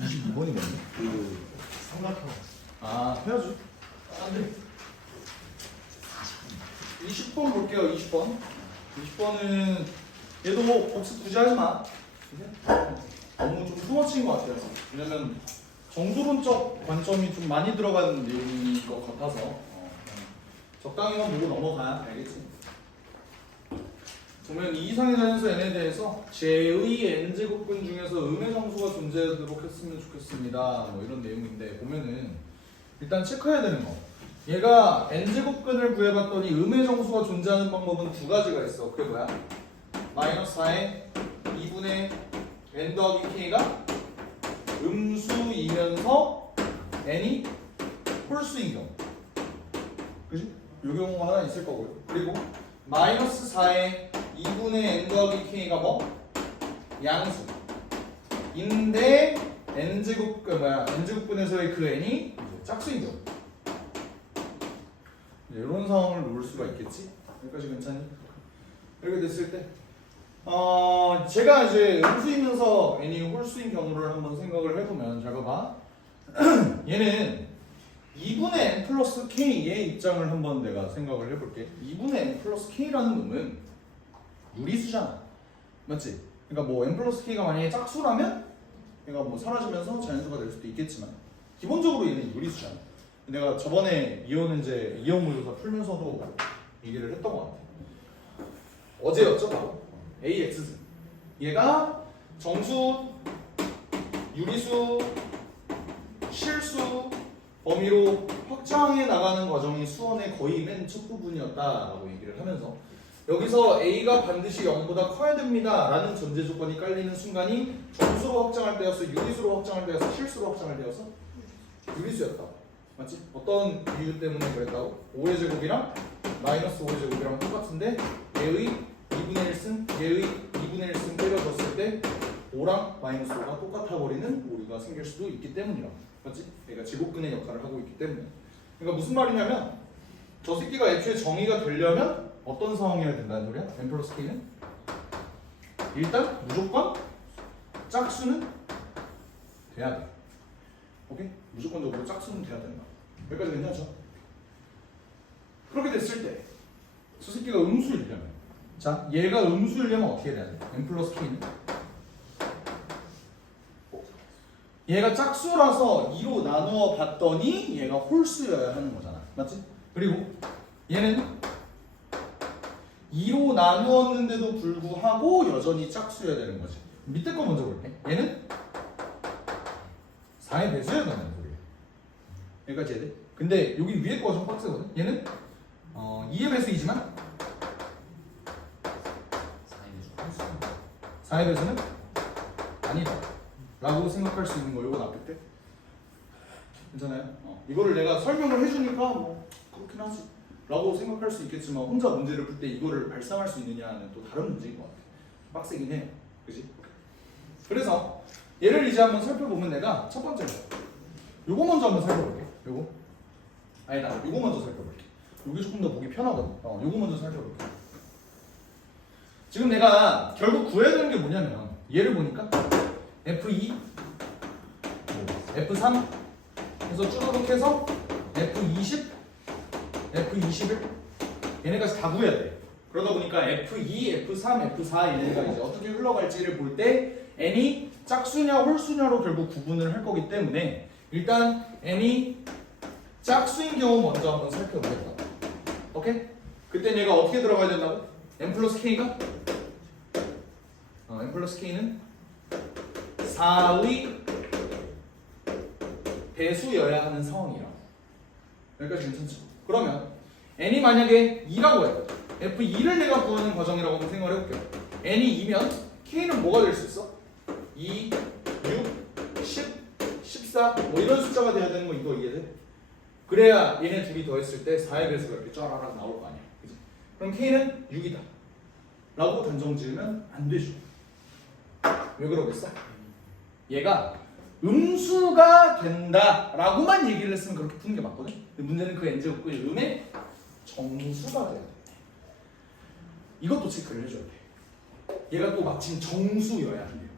22번이거든요. 삼각형. 아, 해야죠. 안 돼. 20번 볼게요, 20번. 20번은, 얘도 뭐 복습 굳이 하지 마. 너무 좀 투머치인 것 같아요. 왜냐면, 정도론적 관점이 좀 많이 들어가는 내용인 것 같아서, 적당히만 보고 넘어가야 알겠지. 보면 이 이상의 자연수 n에 대해서 제의 n제곱근 중에서 음의 정수가 존재하도록 했으면 좋겠습니다. 뭐 이런 내용인데 보면은 일단 체크해야 되는 거. 얘가 n제곱근을 구해봤더니 음의 정수가 존재하는 방법은 두 가지가 있어. 그게 뭐야? 마이너스 4의 2분의 n 더하기 k가 음수이면서 n이 홀수인 경우. 그지? 요 경우가 하나 있을 거고요. 그리고 마이너스 4의 2분의 n 더하기 k가 뭐? 양수인데 n제곱근에서의 그 n이 짝수인 경우. 이런 상황을 놓을 수가 있겠지? 여기까지 괜찮니? 이렇게 됐을 때 제가 이제 음수이면서 n이 홀수인 경우를 한번 생각을 해보면 잘 봐봐. 얘는 2분의 n 플러스 k의 입장을 한번 내가 생각을 해볼게. 2분의 n 플러스 k라는 놈은 유리수잖아. 맞지? 그러니까 뭐 n 플러스 k가 만약에 짝수라면 얘가 뭐 사라지면서 자연수가 될 수도 있겠지만 기본적으로 얘는 유리수잖아. 내가 저번에 이온 모조사 풀면서도 얘기를 했던 것 같아. 어제였죠? 바로 AX. 얘가 정수, 유리수, 실수 범위로 확장해 나가는 과정이 수원의 거의 맨 첫 부분이었다라고 얘기를 하면서 여기서 A가 반드시 0보다 커야 됩니다 라는 전제 조건이 깔리는 순간이 정수로 확장할 때였어? 유리수로 확장할 때였어? 실수로 확장할 때였어? 유리수였다. 맞지? 어떤 이유 때문에 그랬다고? 5의 제곱이랑 마이너스 5의 제곱이랑 똑같은데 얘의 2분의 1승, 얘의 2분의 1승 때려줬을 때 5랑 마이너스 5가 똑같아 버리는 오류가 생길 수도 있기 때문이라. 맞지? 얘가 제곱근의 역할을 하고 있기 때문에. 그러니까 무슨 말이냐면 저 새끼가 애초에 정의가 되려면 어떤 상황이어야 된다는 소리야? n 플러스 k는? 일단 무조건 짝수는 돼야 돼. 오케이? 무조건적으로 짝수는 돼야 된다. 여기까지 괜찮죠? 그렇게 됐을 때 저 새끼가 음수이려면 자, 얘가 음수이려면 어떻게 돼야 돼? n 플러스 k는? 얘가 짝수라서 2로 나누어 봤더니 얘가 홀수여야 하는 거잖아. 맞지? 그리고 얘는 2로 나누었는데도 불구하고 여전히 짝수여야 되는 거지. 밑에 거 먼저 볼게. 얘는 4의 배수여야 된다는 소리야. 여기까지 해야 돼. 근데 여기 위에 거가 좀 빡세거든. 얘는 2의 배수이지만 4의 배수는 아니다 라고 생각할 수 있는 거. 이거 나쁠 때 괜찮아요? 이거를 내가 설명을 해주니까 뭐 그렇긴 하지 라고 생각할 수 있겠지만 혼자 문제를 풀 때 이거를 발상할 수 있느냐는 또 다른 문제인 것 같아. 빡세긴 해. 그지? 그래서 얘를 이제 한번 살펴보면 내가 첫 번째로 요거 먼저 한번 살펴볼게. 요거 아니다, 요거 먼저 살펴볼게. 요게 조금 더 보기 편하거든. 요거 먼저 살펴볼게. 지금 내가 결국 구해야 되는 게 뭐냐면 얘를 보니까 F2, F3 해서 쭈르륵 해서 F20, F21 얘네까지 다 구해야 돼. 그러다 보니까 F2, F3, F4 얘네가 이제 어떻게 흘러갈지를 볼 때 n이 짝수냐 홀수냐로 결국 구분을 할 거기 때문에 일단 n이 짝수인 경우 먼저 한번 살펴보겠다. 오케이? 그때 얘가 어떻게 들어가야 된다고? n 플러스 k가? n 플러스 k는 4의 배수여야 하는 상황이라. 여기까지 괜찮죠? 그러면 n이 만약에 2라고 해요. F2를 내가 구하는 과정이라고 한번 생각을 해볼게요. n이 2면 k는 뭐가 될 수 있어? 2, 6, 10, 14 뭐 이런 숫자가 돼야 되는 거 이거 이해돼? 그래야 얘네 둘이 더했을 때 4의 배수가 이렇게 쫘라락 나올 거 아니야. 그치? 그럼 k는 6이다 라고 단정 지으면 안 되죠. 왜 그러겠어? 얘가 음수가 된다 라고만 얘기를 했으면 그렇게 푸는 게 맞거든. 근데 문제는 그 n제곱근이 음의 정수가 돼야 돼. 이것도 체크를 해줘야 돼. 얘가 또 마침 정수여야 한대요.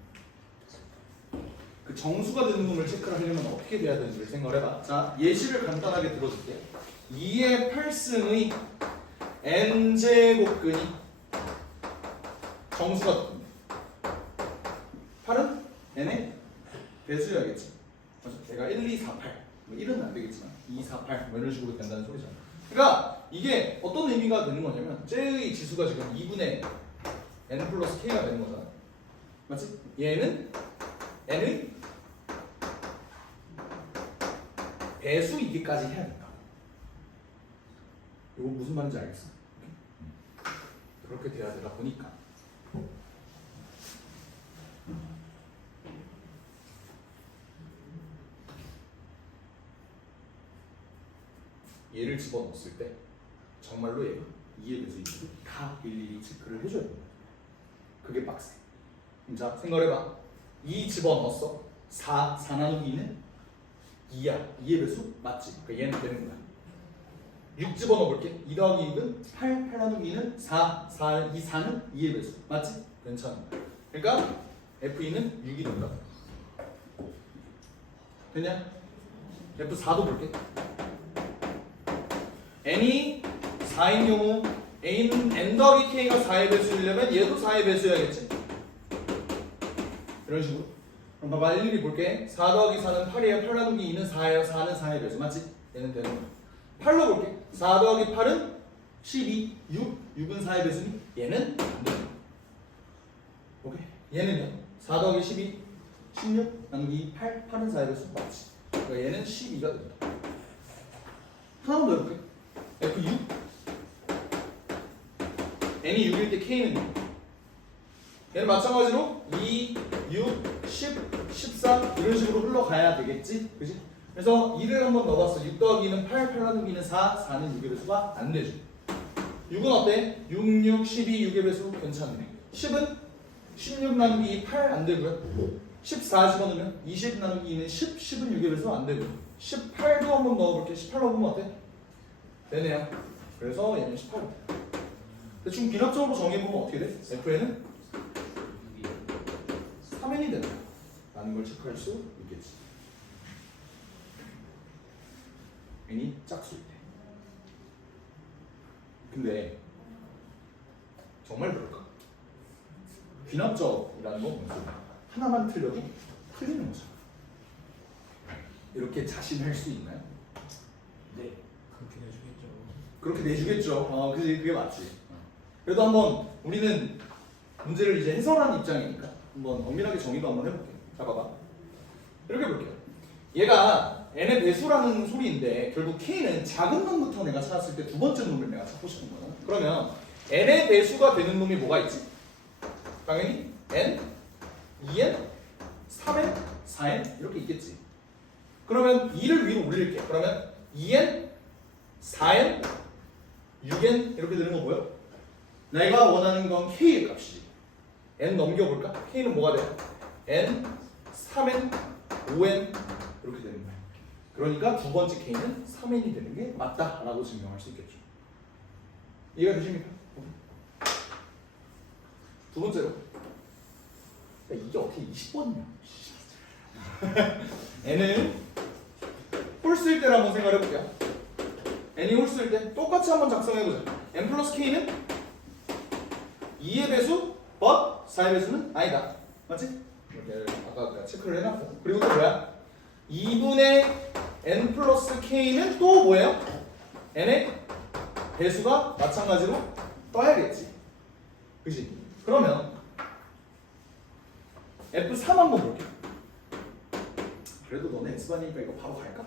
그 정수가 되는 놈을 체크를 하려면 어떻게 돼야 되는지를 생각을 해봐. 자, 예시를 간단하게 들어줄게. 2의 8승의 n제곱근이 정수가 됩니다. 8은 n의 배수여야겠지. 맞아. 내가 1, 2, 4, 8. 뭐 1은 안 되겠지만 2, 4, 8. 뭐 이런 식으로 된다는 소리잖아. 그러니까 이게 어떤 의미가 되는 거냐면 쟤의 지수가 지금 2분의 n 플러스 k가 되는 거잖아. 맞지? 얘는 n의 배수이기까지 해야 된다. 이거 무슨 말인지 알겠어? 그렇게 돼야 되다 보니까 얘를 집어넣었을 때 정말로 얘가 2의 배수인지 다 일일이 체크를 해줘야 된다. 그게 빡세. 자, 생각해봐. 2 집어넣었어. 4 나누기 2는 2야. 2의 배수? 맞지? 그러니까 얘는 되는 거야. 6 집어넣어볼게. 2 더하기 6은 8 나누기 2는 4 2, 4는 2의 배수. 맞지? 괜찮아. 그러니까 F2는 6이 된다. 됐냐? F4도 볼게. n이 4인 경우 a는 n 더하기 k가 4의 배수이려면 얘도 4의 배수여야겠지. 이런 식으로. 그럼 봐봐, 일일이 볼게. 4 더하기 4는 8이에요. 8 나누기 2는 4예요. 4는 4의 배수. 맞지? 얘는 되는 거야. 8로 볼게. 4 더하기 8은 12. 6은 4의 배수니 얘는 안 돼. 오케이. 얘는요. 4 더하기 12. 16 나누기 8. 8은 4의 배수. 맞지? 그러니까 얘는 12가 된다. 하나 더 해볼게. F6. n이 6일 때 k는 6. 얘는 마찬가지로 2, 6, 10, 14 이런 식으로 흘러가야 되겠지? 그지? 그래서 2를 한번 넣어봤어. 6 더하기 2는 8, 8 나누기는 4, 4는 6의 배수가 안 되죠. 6은 어때? 6, 6, 12, 6의 배수 괜찮네. 10은 16 나누기 8 안 되고요. 14 집어넣으면 20 나누기 2는 10, 10은 6의 배수 안 되고요. 18도 한번 넣어볼게. 18 넣어보면 어때? 되네요. 그래서 얘는 18입니다. 대충 비납적으로 정해보면 어떻게 돼? FN은 3n이 된다 라는 걸 체크할 수 있겠지. n이 짝수일 때. 근데 정말 그럴까? 비납적이라는 건 뭐지? 하나만 틀려도 틀리는 거잖아. 이렇게 자신할 수 있나요? 네. 그렇게 내주겠죠. 그렇게 내주겠죠. 그지, 그게 맞지. 그래도 한번 우리는 문제를 이제 해설하는 입장이니까 한번 엄밀하게 정의도 한번 해볼게. 자, 봐봐. 이렇게 볼게요. 얘가 n의 배수라는 소리인데 결국 k는 작은 놈부터 내가 찾았을 때 두 번째 놈을 내가 찾고 싶은 거야. 그러면 n의 배수가 되는 놈이 뭐가 있지? 당연히 n, 2n, 3n, 4n 이렇게 있겠지. 그러면 2를 위로 올릴게. 그러면 2n, 4n, 6n 이렇게 되는 거 보여? 내가 원하는 건 k의 값이지. n 넘겨볼까? k는 뭐가 돼? n, 3n, 5n 이렇게 되는 거야. 그러니까 두 번째 k는 3n이 되는 게 맞다라고 증명할 수 있겠죠. 이해가 되십니까? 두 번째로, 야, 이게 어떻게 20번이냐? n은 홀수일 때를 한번 생각해볼게요. n이 홀수일 때 똑같이 한번 작성해보자. n 플러스 k는 2의 배수, but 4의 배수는 아니다. 맞지? 이렇게 아까 내가 체크를 해놨고. 그리고 또 뭐야? 2분의 n 플러스 k는 또 뭐예요? n의 배수가 마찬가지로 떠야겠지. 그치? 그러면 F3 한번 볼게. 그래도 너네 X반이니까 이거 바로 갈까?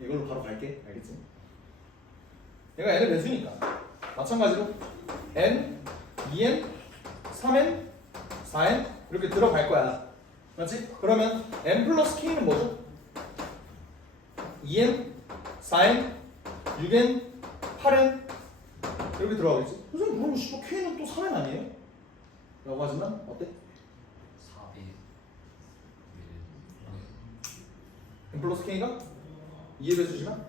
이걸로 바로 갈게. 알겠지? 얘가 n의 배수니까 마찬가지로 n, 2n, 3n, 4n 이렇게 들어갈 거야. 맞지? 그러면 n 플러스 k는 뭐죠? 2n, 4n, 6n, 8n 이렇게 들어가겠지? 선생님 그럼 k는 또 3n 아니에요? 라고 하지만 어때? 4배. n 플러스 k가 2의 배수지만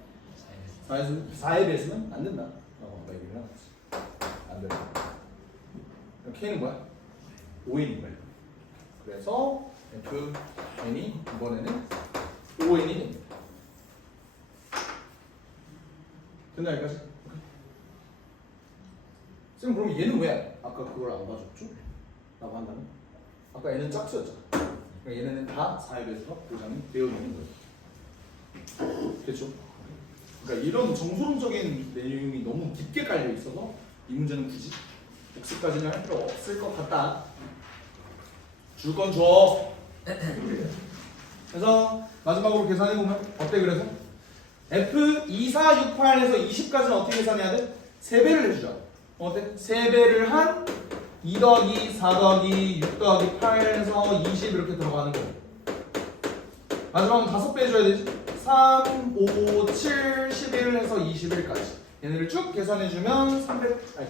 4의 배수는 안 된다. 나 얘기를 해놨지. 안 된다. 그럼 k는 뭐야? 5n인 거야. 그래서 FN이 이번에는 ON이 됩니다. 됐나 여기까지? 쌤 그럼 얘는 왜 아까 그걸 안 봐줬죠? 라고 한다면? 아까 얘는 짝수였잖아. 그러니까 얘네는 다 4에 대해서 보장이 되어 있는 거예요. 됐죠? 그러니까 이런 정소론적인 내용이 너무 깊게 깔려 있어서 이 문제는 굳이 복습까지는 할 필요 없을 것 같다. 줄 건 줘. 그래서 마지막으로 계산해 보면 어때? 그래서 F2468에서 20까지는 어떻게 계산해야 돼? 3배를 해주자. 어때? 3배를 한 2 더하기 4 더하기 6 더하기 8에서 20 이렇게 들어가는 거예요. 마지막은 5배 해줘야 되지? 3, 5, 7, 11 해서 21까지 얘네를 쭉 계산해주면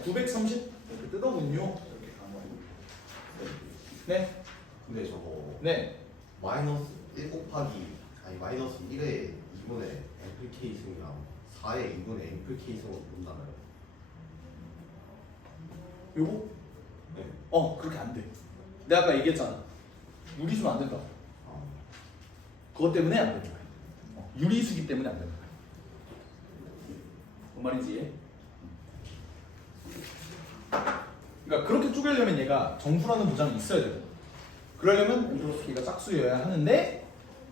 930 이렇게 뜨더군요. 이렇게 가는 거예요. 네. 근데 저거 네. 마이너스 1 곱하기 아니 마이너스 1의 2분의 앰플케이션이랑 4의 2분의 앰플케이션을 본다나요? 요거? 네. 그렇게 안 돼. 내가 아까 얘기했잖아. 유리수는 안 된다. 그것 때문에 안 된다. 유리수기 때문에 안 된다. 뭔 말인지? 그러니까 그렇게 쪼개려면 얘가 정수라는 보장이 있어야 되고, 그러려면 엔트로피가 짝수여야 하는데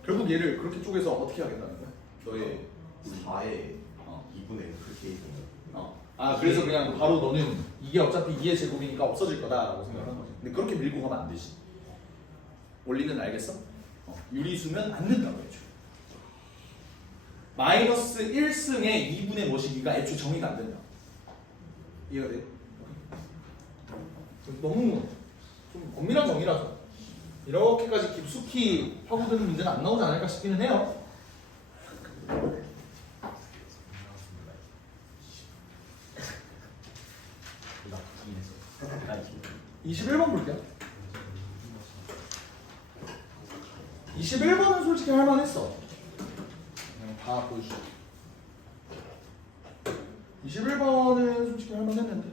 결국 얘를 그렇게 쪼개서 어떻게 하겠다는 거야? 너의 4의 2분의 앰플케이션을 그래서 그냥 바로 너는 이게 어차피 2의 제곱이니까 없어질 거다라고 생각한 거지. 근데 그렇게 밀고 가면 안 되지. 원리는 알겠어? 유리수면 안 된다고 했죠. 마이너스 1승의 2분의 뭐시기가 애초에 정의가 안 된다. 이해가 돼? 너무 좀 엄밀한 정의라서 이렇게까지 깊숙이 파고드는 문제는 안 나오지 않을까 싶기는 해요. 21번 볼게요. 21번은 솔직히 할만했어. 그냥 다 보여주죠. 21번은 솔직히 할만했는데,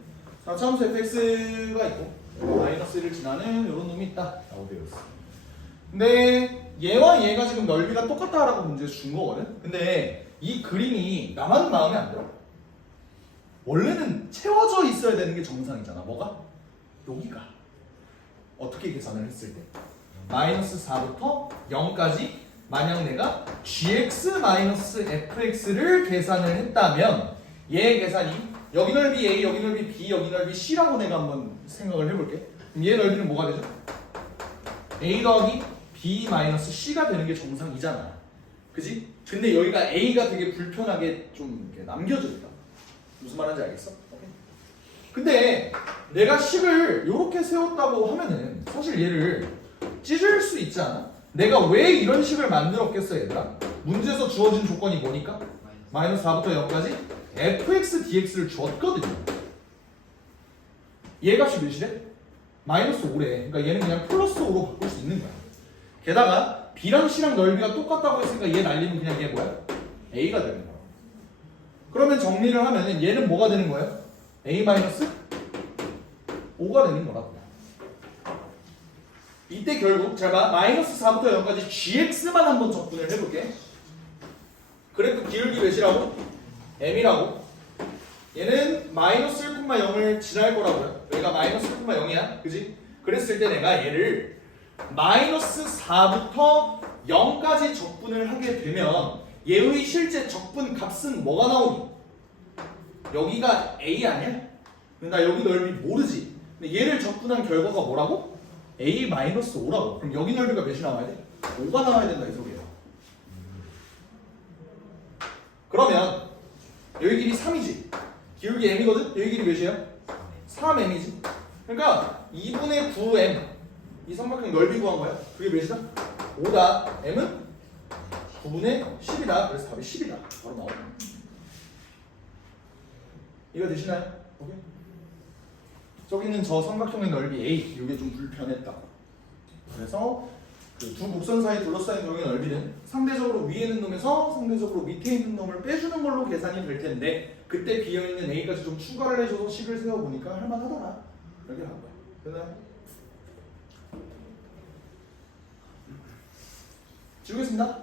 자, 차함수 fx가 있고 마이너스 1을 지나는 이런 놈이 있다 라고 되어 있어. 근데 얘와 얘가 지금 넓이가 똑같다라고 문제에서 준 거거든. 근데 이 그림이 나만 마음에 안 들어. 원래는 채워져 있어야 되는 게 정상이잖아. 뭐가? 여기가. 어떻게 계산을 했을 때 마이너스 4부터 0까지 만약 내가 gx-fx를 계산을 했다면 얘의 계산이 여기 넓이 a, 여기 넓이 b, 여기 넓이 c라고 내가 한번 생각을 해볼게. 그럼 얘 넓이는 뭐가 되죠? a 더하기 b-c가 되는 게 정상이잖아. 그지? 근데 여기가 a가 되게 불편하게 좀 이렇게 남겨져 있다. 무슨 말인지 알겠어? 오케이. 근데 내가 식을 이렇게 세웠다고 하면은 사실 얘를 찢을 수 있지 않아? 내가 왜 이런 식을 만들었겠어 얘들아? 문제에서 주어진 조건이 뭐니까? 마이너스 4부터 0까지 fx, dx를 줬거든요. 얘 값이 몇이래? 마이너스 5래. 그러니까 얘는 그냥 플러스 5로 바꿀 수 있는 거야. 게다가 b랑 c랑 넓이가 똑같다고 했으니까 얘 날리면 그냥 얘 뭐야? a가 되는 거야. 그러면 정리를 하면은 얘는 뭐가 되는 거예요? a-5가 되는 거라고. 이때 결국 제가 마이너스 4부터 0까지 gx만 한번 적분을 해볼게. 그래프 기울기 몇이라고? m이라고. 얘는 마이너스 1,0을 지날 거라고요. 여기가 마이너스 1,0이야. 그지? 그랬을 때 내가 얘를 마이너스 4부터 0까지 적분을 하게 되면 얘의 실제 적분 값은 뭐가 나오니? 여기가 a 아니야? 나 여기 넓이 모르지. 근데 얘를 적분한 결과가 뭐라고? a-5라고. 그럼 여기 넓이가 몇이 나와야 돼? 5가 나와야 된다 이 소리예요. 그러면 여기 길이 3이지. 기울기 m이거든? 여기 길이 몇이에요? 3m이지. 그러니까 2분의 9m 이 삼각형 넓이 구한 거야. 그게 몇이다? 5다. m은 9분의 10이다. 그래서 답이 10이다. 바로 나오네. 이거 되시나요? 오케이. 저기 있는 저 삼각형의 넓이 a, 이게 좀 불편했다. 그래서 그 두 곡선 사이 둘러싸인 도형의 넓이는 상대적으로 위에 있는 놈에서 상대적으로 밑에 있는 놈을 빼주는 걸로 계산이 될 텐데 그때 비어있는 a까지 좀 추가를 해줘서 식을 세워보니까 할만하더라. 이렇게 한 거야. 됐나요? 지우겠습니다.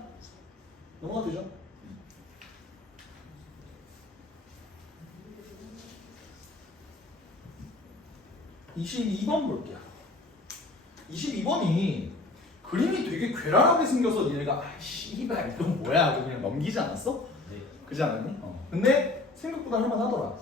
넘어가도 되죠? 22번 볼게요. 22번이 그림이 되게 괴랄하게 생겨서 얘네가 아 씨발 이건 뭐야 하고 그냥 넘기지 않았어? 네. 그지 않았니? 근데 생각보다 할만하더라.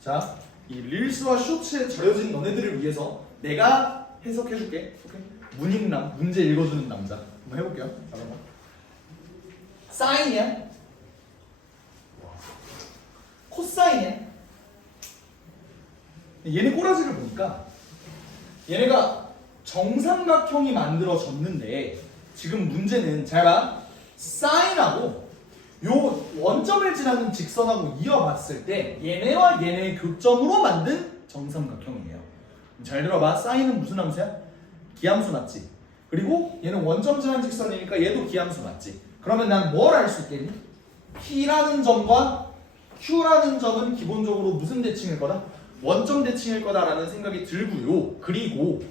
자, 이 릴스와 쇼츠에 절여진 너네들을 위해서 내가 해석해줄게. 오케이? 문익남, 문제 읽어주는 남자. 한번 해볼게요. 잠깐만. 사인이야? 코사인이야? 얘네 꼬라지를 보니까 얘네가 정삼각형이 만들어졌는데 지금 문제는 잘 봐. 사인하고 요 원점을 지나는 직선하고 이어봤을 때 얘네와 얘네의 교점으로 만든 정삼각형이에요. 잘 들어봐. 사인은 무슨 함수야? 기함수 맞지? 그리고 얘는 원점 지나는 직선이니까 얘도 기함수 맞지? 그러면 난 뭘 알 수 있겠니? P라는 점과 Q라는 점은 기본적으로 무슨 대칭일 거다? 원점 대칭일 거다라는 생각이 들고요. 그리고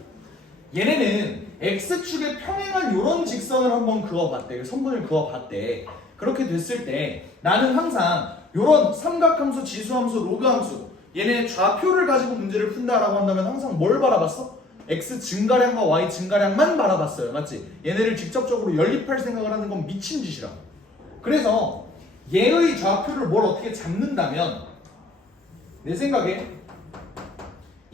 얘네는 X축에 평행한 요런 직선을 한번 그어봤대. 선분을 그어봤대. 그렇게 됐을 때 나는 항상 요런 삼각함수, 지수함수, 로그함수 얘네 좌표를 가지고 문제를 푼다라고 한다면 항상 뭘 바라봤어? X 증가량과 Y 증가량만 바라봤어요. 맞지? 얘네를 직접적으로 연립할 생각을 하는 건 미친 짓이라고. 그래서 얘의 좌표를 뭘 어떻게 잡는다면 내 생각에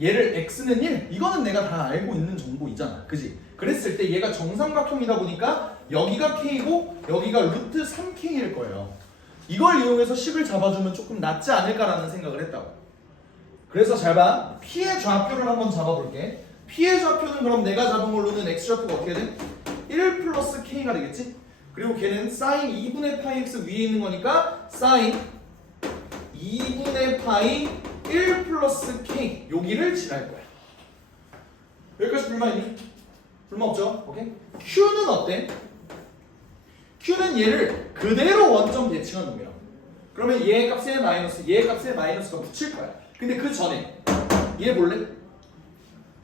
얘를 x는 1 이거는 내가 다 알고 있는 정보이잖아. 그지? 그랬을 때 얘가 정삼각형이다 보니까 여기가 k고 여기가 루트 3k일 거예요. 이걸 이용해서 식을 잡아주면 조금 낫지 않을까라는 생각을 했다고. 그래서 잘 봐. p의 좌표를 한번 잡아볼게. p의 좌표는 그럼 내가 잡은 걸로는 x 좌표가 어떻게 돼? 1 플러스 k가 되겠지? 그리고 걔는 sin 2분의 파이 x 위에 있는 거니까 sin 2분의 파이 1 플러스 k 여기를 지날 거야. 여기까지 불만 있니? 불만 없죠? 오케이? q는 어때? q는 얘를 그대로 원점 대칭한 놈이야. 그러면 얘의 값에 마이너스, 얘의 값에 마이너스가 붙일 거야. 근데 그 전에 얘 볼래?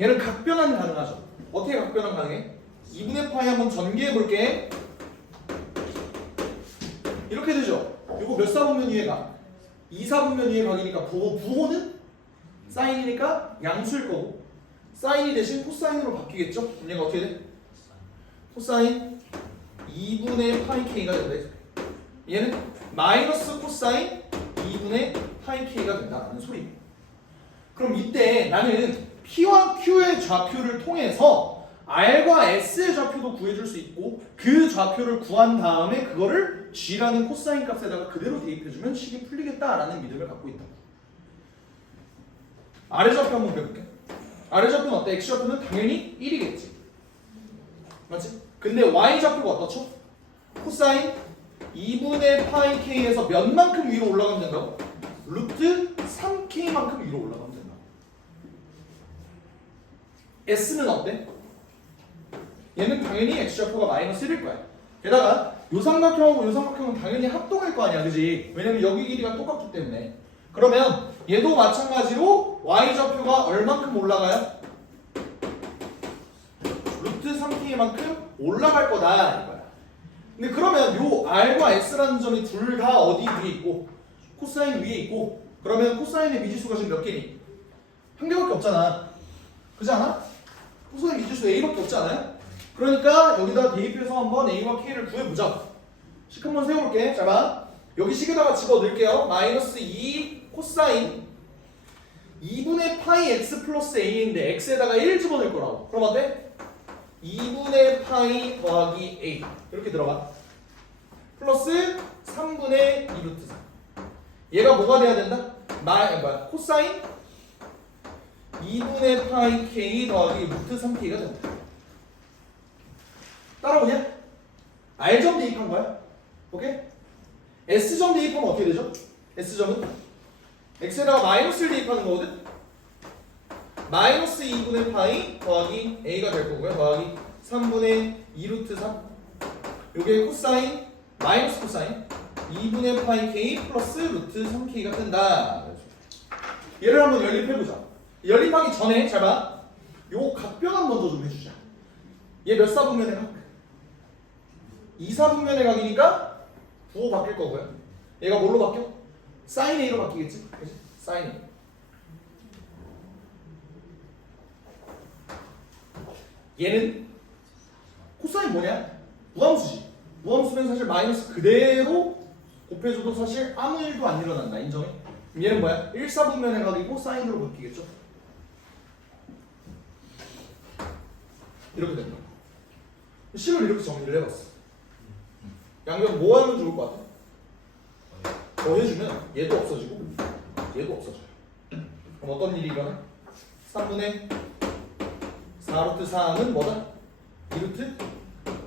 얘는 각변환 가능하죠. 어떻게 각변환 가능해? 2분의 파이 한번 전개해 볼게. 이렇게 되죠. 이거 몇 사분면 위에 가? 2사분면 위에 가기니까 부호는 사인이니까 양수일 거고 사인이 대신 코사인으로 바뀌겠죠? 그럼 얘가 어떻게 돼? 코사인 2분의 파이 k가 된다. 얘는 마이너스 코사인 2분의 파이 k가 된다는 소리입니다. 그럼 이때 나는 P와 Q의 좌표를 통해서 R과 S의 좌표도 구해줄 수 있고 그 좌표를 구한 다음에 그거를 G라는 코사인 값에다가 그대로 대입해주면 식이 풀리겠다라는 믿음을 갖고 있다. 아래 좌표 한번 배울게. 아래 좌표는 어때? X 좌표는 당연히 1이겠지. 맞지? 근데 Y 좌표가 어떻죠? 코사인 2분의 파이 K에서 몇 만큼 위로 올라가면 된다고? 루트 3K만큼 위로 올라가면 된다. S는 어때? 얘는 당연히 X좌표가 마이너스 1일 거야. 게다가 요 삼각형하고 요 삼각형은 당연히 합동일 거 아니야. 그지? 왜냐면 여기 길이가 똑같기 때문에. 그러면 얘도 마찬가지로 Y좌표가 얼만큼 올라가요? 루트 3K만큼 올라갈 거다 이거야. 근데 그러면 요 R과 S라는 점이 둘 다 어디 위에 있고 코사인 위에 있고 그러면 코사인의 미지수가 지금 몇 개니? 한 개밖에 없잖아. 그렇지 않아? 코사인 미지수 A밖에 없지 않아요? 그러니까 여기다 대입해서 한번 A와 K를 구해보자. 식 한번 세워볼게. 자 봐. 여기 식에다가 집어넣을게요. 마이너스 2 코사인 2분의 파이 x 플러스 a인데 x에다가 1 집어넣을 거라고. 그럼 어때? 2분의 파이 더하기 a 이렇게 들어가. 플러스 3분의 2 루트 3. 얘가 뭐가 돼야 된다? 코사인 2분의 파이 k 더하기 루트 3k가 된다. 따라오냐? R점 대입한 거야. 오케이? S점 대입하면 어떻게 되죠? S점은 X에다가 마이너스를 대입하는 거거든? 마이너스 2분의 파이 더하기 A가 될 거고요. 더하기 3분의 2 루트 3. 요게 코사인 마이너스 코사인 2분의 파이 K 플러스 루트 3K가 뜬다. 얘를 한번 연립해보자. 연립하기 전에 잘 봐. 요 각변환 먼저 좀 해주자. 얘 몇 사분면의 각? 2사분면의 각이니까 부호 바뀔 거고요. 얘가 뭘로 바뀌어? 사인 A로 바뀌겠지? 그치? 사인 A. 얘는 코사인 뭐냐? 무함수지. 무함수는 사실 마이너스 그대로 곱해줘도 사실 아무 일도 안 일어난다. 인정해? 그럼 얘는 뭐야? 1사분면의 각이고 사인으로 바뀌겠죠? 이렇게 된다. 식을 이렇게 정리를 해봤어. 양변 뭐 하면 좋을 것 같아? 더해주면 얘도 없어지고 얘도 없어져요. 그럼 어떤 일이 일어나? 3분의 4루트 3은 뭐다? 2루트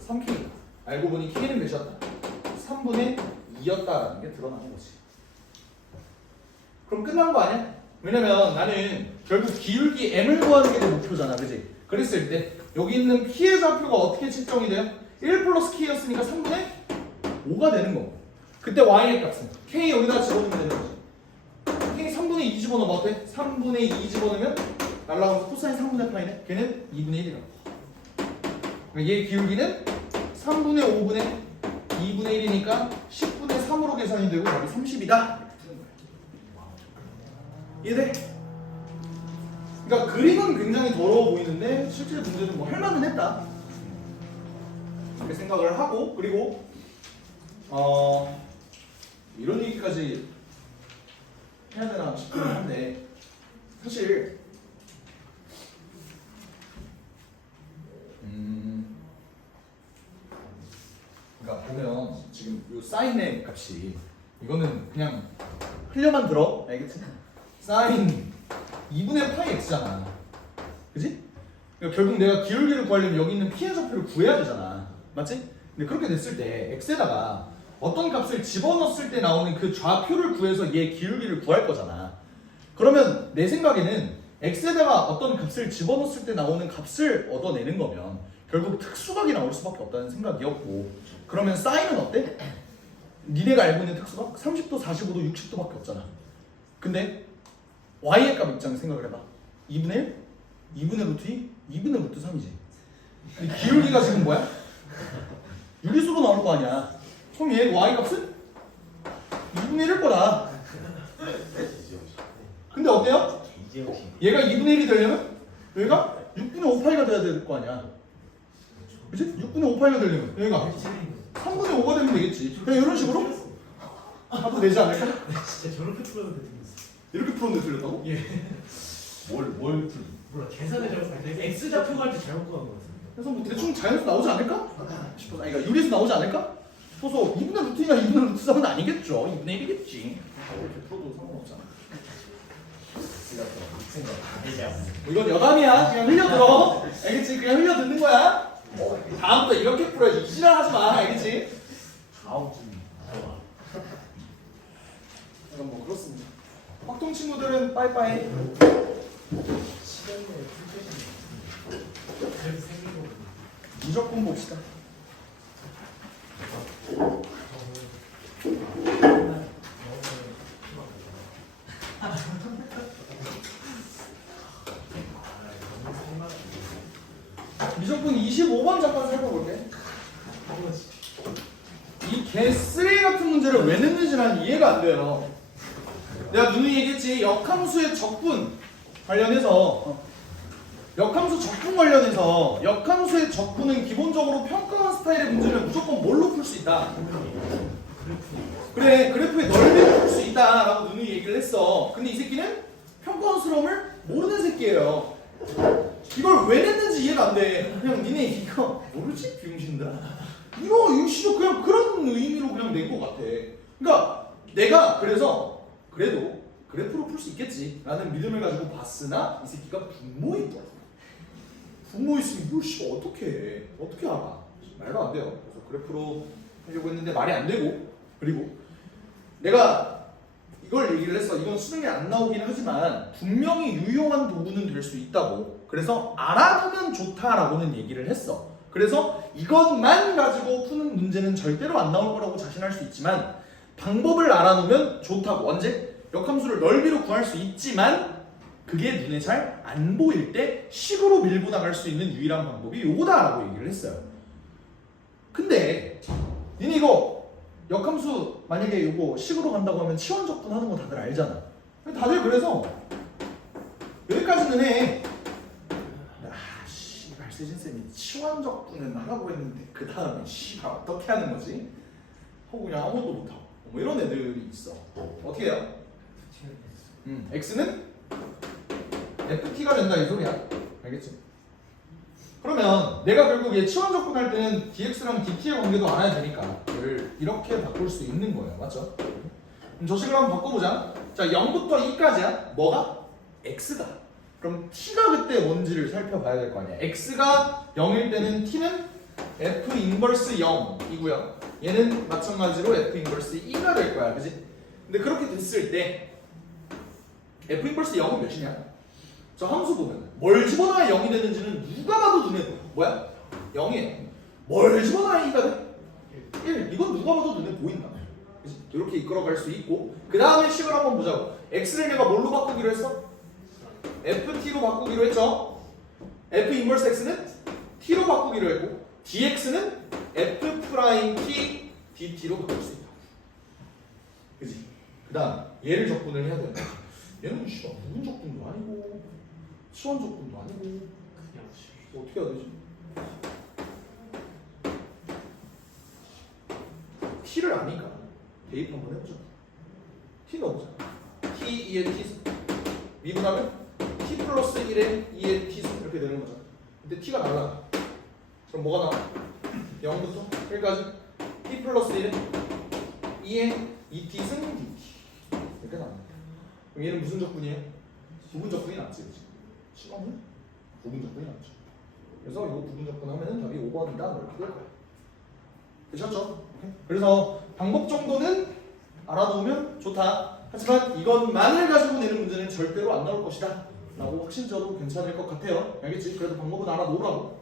3K. 알고 보니 K는 몇이었다? 3분의 2였다라는 게 드러나는 거지. 그럼 끝난 거 아니야? 왜냐면 나는 결국 기울기 M을 구하는 게 내 목표잖아. 그지? 그랬을 때 여기 있는 P의 좌표가 어떻게 측정이 돼요? 1 플러스 K였으니까 3분의 5가 되는 거고. 그때 Y의 값은 K 여기다 집어넣으면 되는 거지. K 3분의 2 집어넣으면 어때? 3분의 2 집어넣으면 날라가면서 코사인 3분의 파이네? 걔는 2분의 1이라고. 그러니까 얘 기울기는 3분의 5분의 2분의 1이니까 10분의 3으로 계산이 되고 답이 30이다. 이해돼? 그러니까 그림은 굉장히 더러워 보이는데 실제 문제는 뭐 할만은 했다. 이렇게 생각을 하고 그리고 이런 얘기까지 해야 되나 싶긴 한데 사실 그러니까 보면 지금 이 사인의 값이 이거는 그냥 흘려만 들어 알겠지? 사인 2분의 파이 x잖아. 그지? 그러니까 결국 내가 기울기를 구하려면 여기 있는 p의 좌표를 구해야 되잖아. 맞지? 근데 그렇게 됐을 때 x에다가 어떤 값을 집어넣었을 때 나오는 그 좌표를 구해서 얘 기울기를 구할 거잖아. 그러면 내 생각에는 x에다가 어떤 값을 집어넣었을 때 나오는 값을 얻어내는 거면 결국 특수각이 나올 수밖에 없다는 생각이었고, 그러면 사인은 어때? 니네가 알고 있는 특수각? 30도, 45도, 60도밖에 없잖아. 근데 y의 값 입장 생각을 해봐. 2분의 1? 2분의 루트 2? 2분의 루트 3이지. 근데 기울기가 지금 뭐야? 유리수로 나올 거 아니야. 그럼 얘 y 값은 2분의 1일 거다. 근데 어때요? 얘가 2분의 1이 되려면 여기가 6분의 5파이가 돼야 될 거 아니야. 그치? 6분의 5파이가 되려면 여기가 3분의 5가 되면 되겠지. 그냥 이런 식으로 하도 되지 않을까? 진짜 저렇게 풀어도 되겠어. 이렇게 풀었는데 틀렸다고? 예. 뭘 풀? 몰라, 계산을 잘못할 때 X 좌표 갈 때 잘못 구한 것 같은데. 그래서 뭐 대충 자연수 나오지 않을까? 싶어서, 아니, 그러니까 유리수 나오지 않을까? 싶어서 2분의 루트이나 2분의 루트 3은 아니겠죠. 2분의 1이겠지. 이렇게 풀어도 상관없잖아. 이건 여담이야. 그냥 흘려들어. 알겠지? 그냥 흘려듣는 거야. 다음부터 이렇게 풀어야지. 이지랄 하지 마. 알겠지? 다음 주. 이건 뭐 그렇습니다. 확통 친구들은 빠이빠이. 시간에 풀 그래도 생긴 거거든. 무조건 봅시다. 무조건 25번 잠깐 살펴볼게. 이 개쓰레기 같은 문제를 왜 냈는지 난 이해가 안 돼요. 내가 누누이 얘기했지. 역함수의 적분 관련해서 역함수 적분 관련해서 역함수의 적분은 기본적으로 평가원 스타일의 문제를 무조건 뭘로 풀 수 있다. 그래, 그래프의 넓이로 풀 수 있다라고 누누이 얘기를 했어. 근데 이 새끼는 평가원스러움을 모르는 새끼예요. 이걸 왜 냈는지 이해가 안 돼. 그냥 니네 이거 모르지? 비용신들아. 이거 진짜 그냥 그런 의미로 그냥 낸 것 같아. 그러니까 내가 그래서 그래도 그래프로 풀 수 있겠지 라는 믿음을 가지고 봤으나 이 새끼가 분모있더라. 분모 있으면 이거 씨 어떻게 알아? 말도 안 돼요. 그래서 그래프로 하려고 했는데 말이 안 되고, 그리고 내가 이걸 얘기를 했어. 이건 수능에 안 나오긴 하지만 분명히 유용한 도구는 될 수 있다고. 그래서 알아두면 좋다라고는 얘기를 했어. 그래서 이것만 가지고 푸는 문제는 절대로 안 나올 거라고 자신할 수 있지만 방법을 알아놓으면 좋다고. 언제? 역함수를 넓이로 구할 수 있지만 그게 눈에 잘 안 보일 때 식으로 밀고 나갈 수 있는 유일한 방법이 요거다라고 얘기를 했어요. 근데 니네 이거 역함수 만약에 요거 식으로 간다고 하면 치환적분 하는 거 다들 알잖아. 다들 그래서 여기까지는 해. 씨발 세진쌤이 치환적분은 하라고 했는데 그 다음에 씨발 어떻게 하는 거지? 하고 그냥 아무것도 못하고 뭐 이런 애들이 있어. 어떻게 해요? x는 ft가 된다 이 소리야. 알겠지? 그러면 내가 결국 얘 치환적분 할 때는 dx랑 dt의 관계도 알아야 되니까 얘를 이렇게 바꿀 수 있는 거예요. 맞죠? 그럼 저 식을 한번 바꿔보자. 자 0부터 2까지야. 뭐가? x가. 그럼 t가 그때 뭔지를 살펴봐야 될 거 아니야. x가 0일 때는 t는 f 인버스 0이고요. 얘는 마찬가지로 f 인버스 2가 될 거야. 그지? 근데 그렇게 됐을 때 f 인버스 0은 몇이냐? 저 함수 보면 뭘 집어넣어야 0이 되는지는 누가 봐도 눈에 보여. 뭐야? 0이에요. 뭘 집어넣어야 2가 돼? 1. 이건 누가 봐도 눈에 보인다. 그치? 이렇게 이끌어갈 수 있고 그 다음에 식을 한번 보자고. x를 내가 뭘로 바꾸기로 했어? ft로 바꾸기로 했죠. f 인버스 x는 t로 바꾸기로 했고 dx는 f 프라임 t dt로 바꿀 수 있다. 그지? 그 다음 얘를 적분을 해야 된다. 얘는 씨발 부분 적분도 아니고 치환 적분도 아니고 그냥 어떻게 해야 되지? t를 아니까 대입 한번 해보자. t 넣어보자. t 2의 t 미분하면 t 플러스 1의 2의 t 이렇게 되는 거죠. 근데 t가 날라가. 그럼 뭐가 나와? 0부터 1까지 t 플러스 1의 2의 2t 승 dt 이렇게 나옵니다. 그럼 얘는 무슨 적분이에요? 부분 적분이 낫지, 그치? 시간은 부분 적분이 낫죠. 그래서 이거 부분 적분 하면은 답이 5번이다 이렇게 될 거야. 되셨죠? 그래서 방법 정도는 알아놓으면 좋다. 하지만 이것만을 가지고 내는 문제는 절대로 안 나올 것이다 라고 확신져도 괜찮을 것 같아요. 알겠지? 그래도 방법은 알아놓으라고.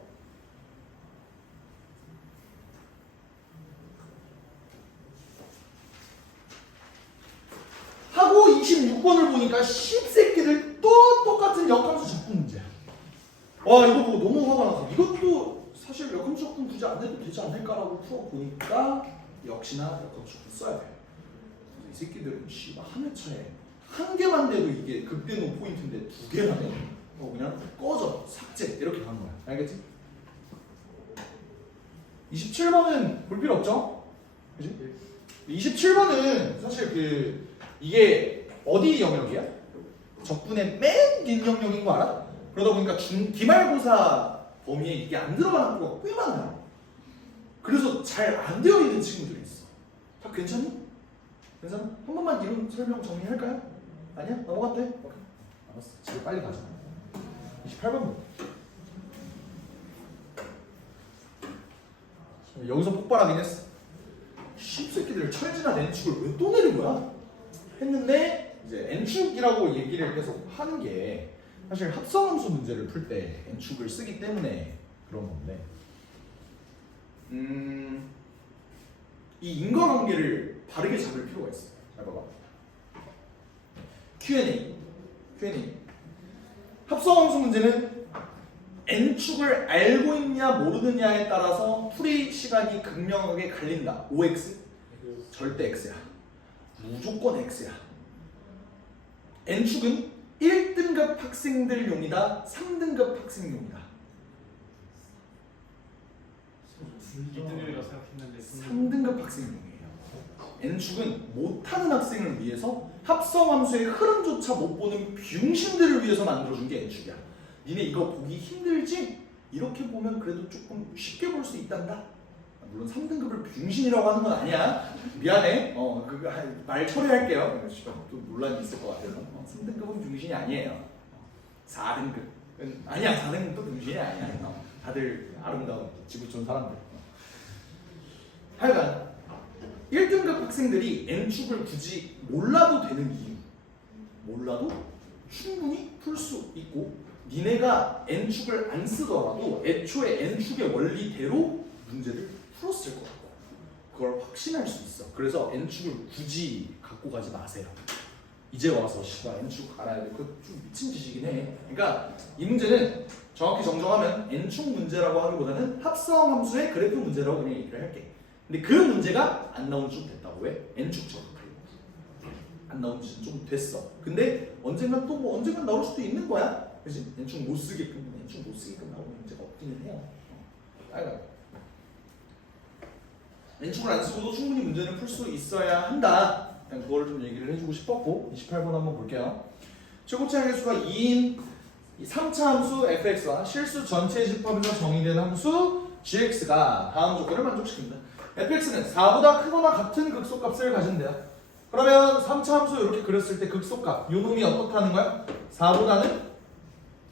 하고 26번을 보니까 씹새끼들 또 똑같은 역함수 적분 문제야. 와 이거 보고 너무 화가 나서 이것도 사실 역함수 적분 굳이 안 해도 되지 않을까라고 풀어보니까 역시나 역함수 적분 써야 돼. 이 새끼들은 씨발 한 회차에 한 개만 돼도 이게 극대노 포인트인데 두 개나 돼? 그냥 꺼져 삭제 이렇게 가는 거야. 알겠지? 27번은 볼 필요 없죠? 그지? 27번은 사실 이게 어디 영역이야? 적분의 맨 뒷영역인 거 알아? 그러다 보니까 기말고사 범위에 이게 안 들어가는 거가 꽤 많아요. 그래서 잘 안 되어 있는 친구들이 있어. 다 괜찮니? 괜찮아? 한 번만 이론 설명 정리할까요? 아니야? 넘어갔대? 오케이. 알았어. 집에 빨리 가자. 28번 여기서 폭발하긴 했어. 씹새끼들 철지나 N축을 왜 또 내는 거야? 했는데 이제 N축이라고 얘기를 계속 하는 게 사실 합성함수 문제를 풀 때 N축을 쓰기 때문에 그런 건데 이 인과관계를 바르게 잡을 필요가 있어. 잘 봐봐. Q&A 합성함수 문제는 N축을 알고 있냐 모르느냐에 따라서 풀이 시간이 극명하게 갈린다. OX? 절대 X야. 무조건 X야. N축은 1등급 학생들용이다. 3등급 학생용이다. 2등급이라고 생각했는데 3등급 학생용이에요. N축은 못하는 학생을 위해서 합성함수의 흐름조차 못 보는 병신들을 위해서 만들어준 게 N축이야. 니네 이거 보기 힘들지? 이렇게 보면 그래도 조금 쉽게 볼 수 있단다. 물론 3등급을 병신이라고 하는 건 아니야. 미안해. 그거 말 처리할게요. 또 논란이 있을 것 같아서. 3등급은 병신이 아니에요. 4등급은 아니야. 4등급도 병신이 아니야. 다들 아름다운 지구촌 사람들. 하여간 1등급 학생들이 N축을 굳이 몰라도 되는 이유. 몰라도 충분히 풀 수 있고 니네가 N축을 안 쓰더라도 애초에 N축의 원리대로 문제를 풀었을 거라고. 그걸 확신할 수 있어. 그래서 N축을 굳이 갖고 가지 마세요. 이제 와서 씨발 n축 알아야 돼. 그거 좀 미친 짓이긴 해. 그러니까 이 문제는 정확히 정정하면 n축 문제라고 하기보다는 합성 함수의 그래프 문제라고 그냥 얘기를 할게. 근데 그 문제가 안 나온 지 좀 됐다고. 왜? n축 적극하려고. 안 나온 지 좀 됐어. 근데 언젠간 또 뭐 언젠간 나올 수도 있는 거야. 그지? n축 못 쓰게끔 나오는 문제가 없기는 해요. 빨리 n축을 안 쓰고도 충분히 문제는 풀 수 있어야 한다. 그냥 그거를 좀 얘기를 해주고 싶었고 28번 한번 볼게요. 최고차의 개수가 2인 3차 함수 fx와 실수 전체 집합에서 정의된 함수 gx가 다음 조건을 만족시킵니다. fx는 4보다 크거나 같은 극소값을 가진대요. 그러면 3차 함수 이렇게 그렸을 때 극소값 요 놈이 어떻다는 거야? 4보다는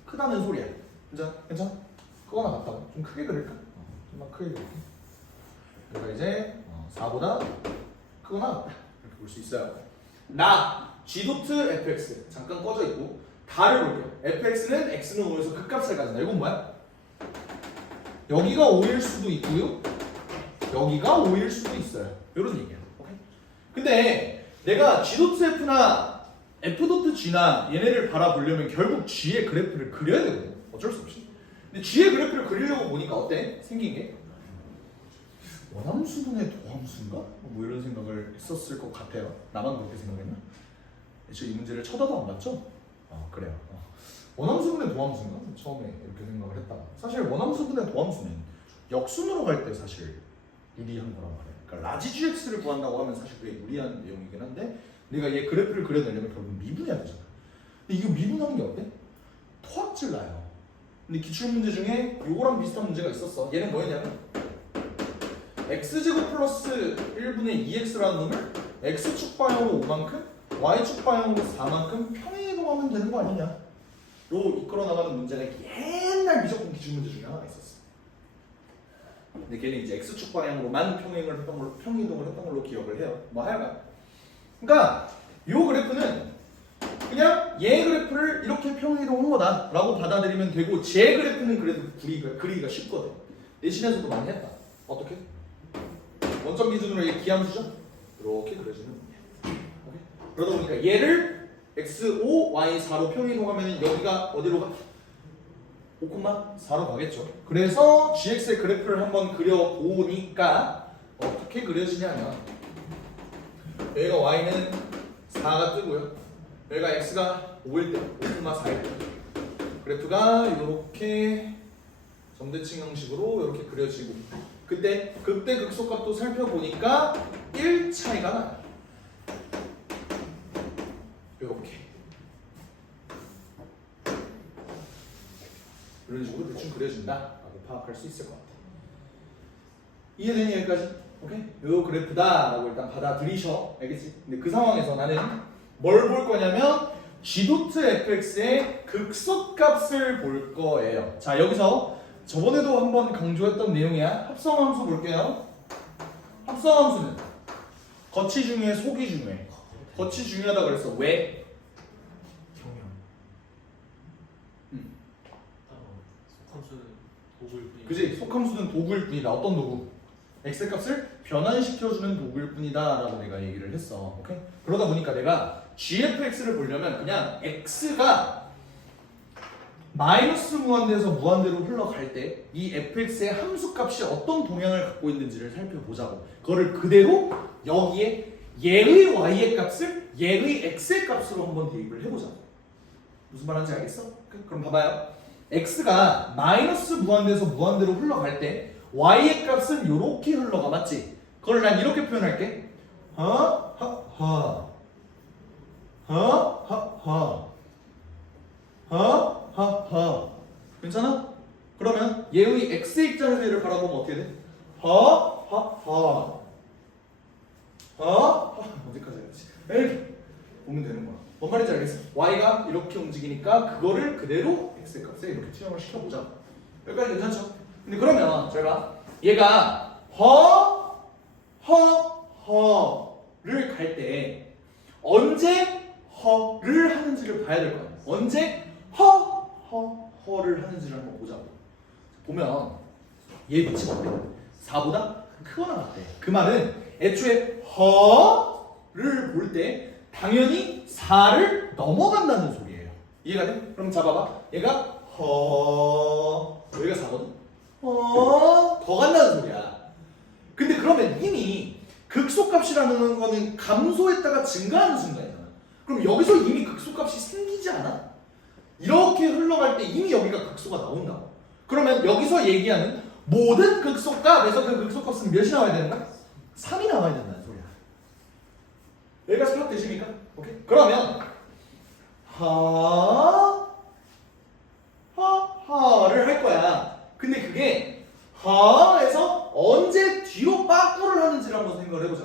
크다는 소리야. 괜찮아? 크거나 같다고? 좀 크게 그릴까? 좀만 크게 그릴게. 그러니까 이제 4보다 크거나 같다 이렇게 볼 수 있어요. 나 g.fx 잠깐 꺼져 있고 다를 볼게요. fx는 x는 5에서 극값을 가진다. 이건 뭐야? 여기가 5일 수도 있고요. 여기가 5일 수도 있어요. 이런 얘기야. 오케이? 근데 내가 g.f나 f.g나 얘네를 바라보려면 결국 g의 그래프를 그려야 되거든. 어쩔 수 없이. 근데 g의 그래프를 그리려고 보니까 어때? 생긴 게? 원함수분의 도함수인가? 뭐 이런 생각을 했었을 것 같아요. 나만 그렇게 생각했나? 이 문제를 쳐다도 안 봤죠? 그래요. 원함수분의 도함수인가? 처음에 이렇게 생각을 했다가 사실 원함수분의 도함수는 역순으로 갈 때 사실 유리한 거란 말이에요. 그러니까 라지 gx를 구한다고 하면 사실 그게 유리한 내용이긴 한데 내가 얘 그래프를 그려내려면 결국 미분해야 되잖아. 근데 이거 미분하는 게 어때? 토합질 나요. 근데 기출문제 중에 요거랑 비슷한 문제가 있었어. 얘는 뭐였냐면 x제곱 플러스 1분의 2x라는 놈을 x축 방향으로 5만큼 y축 방향으로 4만큼 평행이동하면 되는 거 아니냐 로 이끌어 나가는 문제가 옛날 미적분 기출문제 중에 하나 있었어. 근데 걔는 이제 x축 방향으로만 평행이동을 했던 걸로 기억을 해요. 뭐 하여간 그러니까 요 그래프는 그냥 얘 그래프를 이렇게 평행이동한 거다 라고 받아들이면 되고 제 그래프는 그래도 그리기가 쉽거든. 내신에서도 많이 했다. 어떻게? 원점 기준으로 얘 기함수죠? 이렇게 그려지는 거예요. 그러다 보니까 얘를 x5, y4로 평행이동하면 여기가 어디로 가? 5,4로 가겠죠. 그래서 gx의 그래프를 한번 그려보니까 어떻게 그려지냐면 여기가 y는 4가 뜨고요. 여기가 x가 5일 때 5,4일 때 그래프가 이렇게 점대칭 형식으로 이렇게 그려지고 그때 극대 극소값도 살펴보니까 1 차이가 나요. 이렇게 이런 식으로 대충 그려진다라고 파악할 수 있을 것 같아요. 이해되니 여기까지? 오케이? 요 그래프다라고 일단 받아들이셔. 알겠지? 근데 그 상황에서 나는 뭘 볼 거냐면 g.fx의 극소값을 볼 거예요. 자 여기서 저번에도 한번 강조했던 내용이야. 합성함수 볼게요. 합성함수는 겉이 중요해, 속이 중요해. 겉이 중요하다 그랬어. 왜? 경영. 속함수는 도구일 뿐이다. 그지? 속함수는 도구일 뿐이다. 어떤 도구? x의 값을 변환시켜주는 도구일 뿐이다 라고 내가 얘기를 했어. 오케이? 그러다 보니까 내가 gfx를 보려면 그냥 x가 마이너스 무한대에서 무한대로 흘러갈 때 이 fx의 함수값이 어떤 동향을 갖고 있는지를 살펴보자고. 그거를 그대로 여기에 얘의 y의 값을 얘의 x의 값으로 한번 대입을 해보자고. 무슨 말인지 알겠어? 그럼 봐봐요. x가 마이너스 무한대에서 무한대로 흘러갈 때 y의 값은 이렇게 흘러가. 맞지? 그걸 난 이렇게 표현할게. 괜찮아? 그러면 얘의 x의 입장에서 얘를 바라보면 어떻게 돼? 어디까지 해야지? 이렇게 보면 되는 거야. 뭔 말인지 알겠어? y가 이렇게 움직이니까 그거를 그대로 x의 값에 이렇게 투영을 시켜보자. 여기까지 괜찮죠? 근데 그러면 제가 얘가 를 갈 때 언제 허를 하는지를 봐야 될 거 아니야. 언제 허를 하는지를 한번 보자고. 보면 얘 위치가 어때? 4보다 크거나 같대. 그 말은 애초에 허를 볼 때 당연히 4를 넘어간다는 소리예요. 이해가 돼? 그럼 잡아봐. 얘가 여기가 4거든? 더 간다는 소리야. 근데 그러면 이미 극소값이라는 거는 감소했다가 증가하는 순간이잖아. 그럼 여기서 이미 극소값이 생기지 않아? 이렇게 흘러갈 때 이미 여기가 극소가 나온다고. 그러면 여기서 얘기하는 모든 극소값에서 그 극소값은 몇이 나와야 되는 거야? 3이 나와야 된다는 소리야. 여기까지 파악되십니까? 오케이? 그러면 하를 할 거야. 근데 그게 하에서 언제 뒤로 빠꾸를 하는지를 한번 생각을 해보자.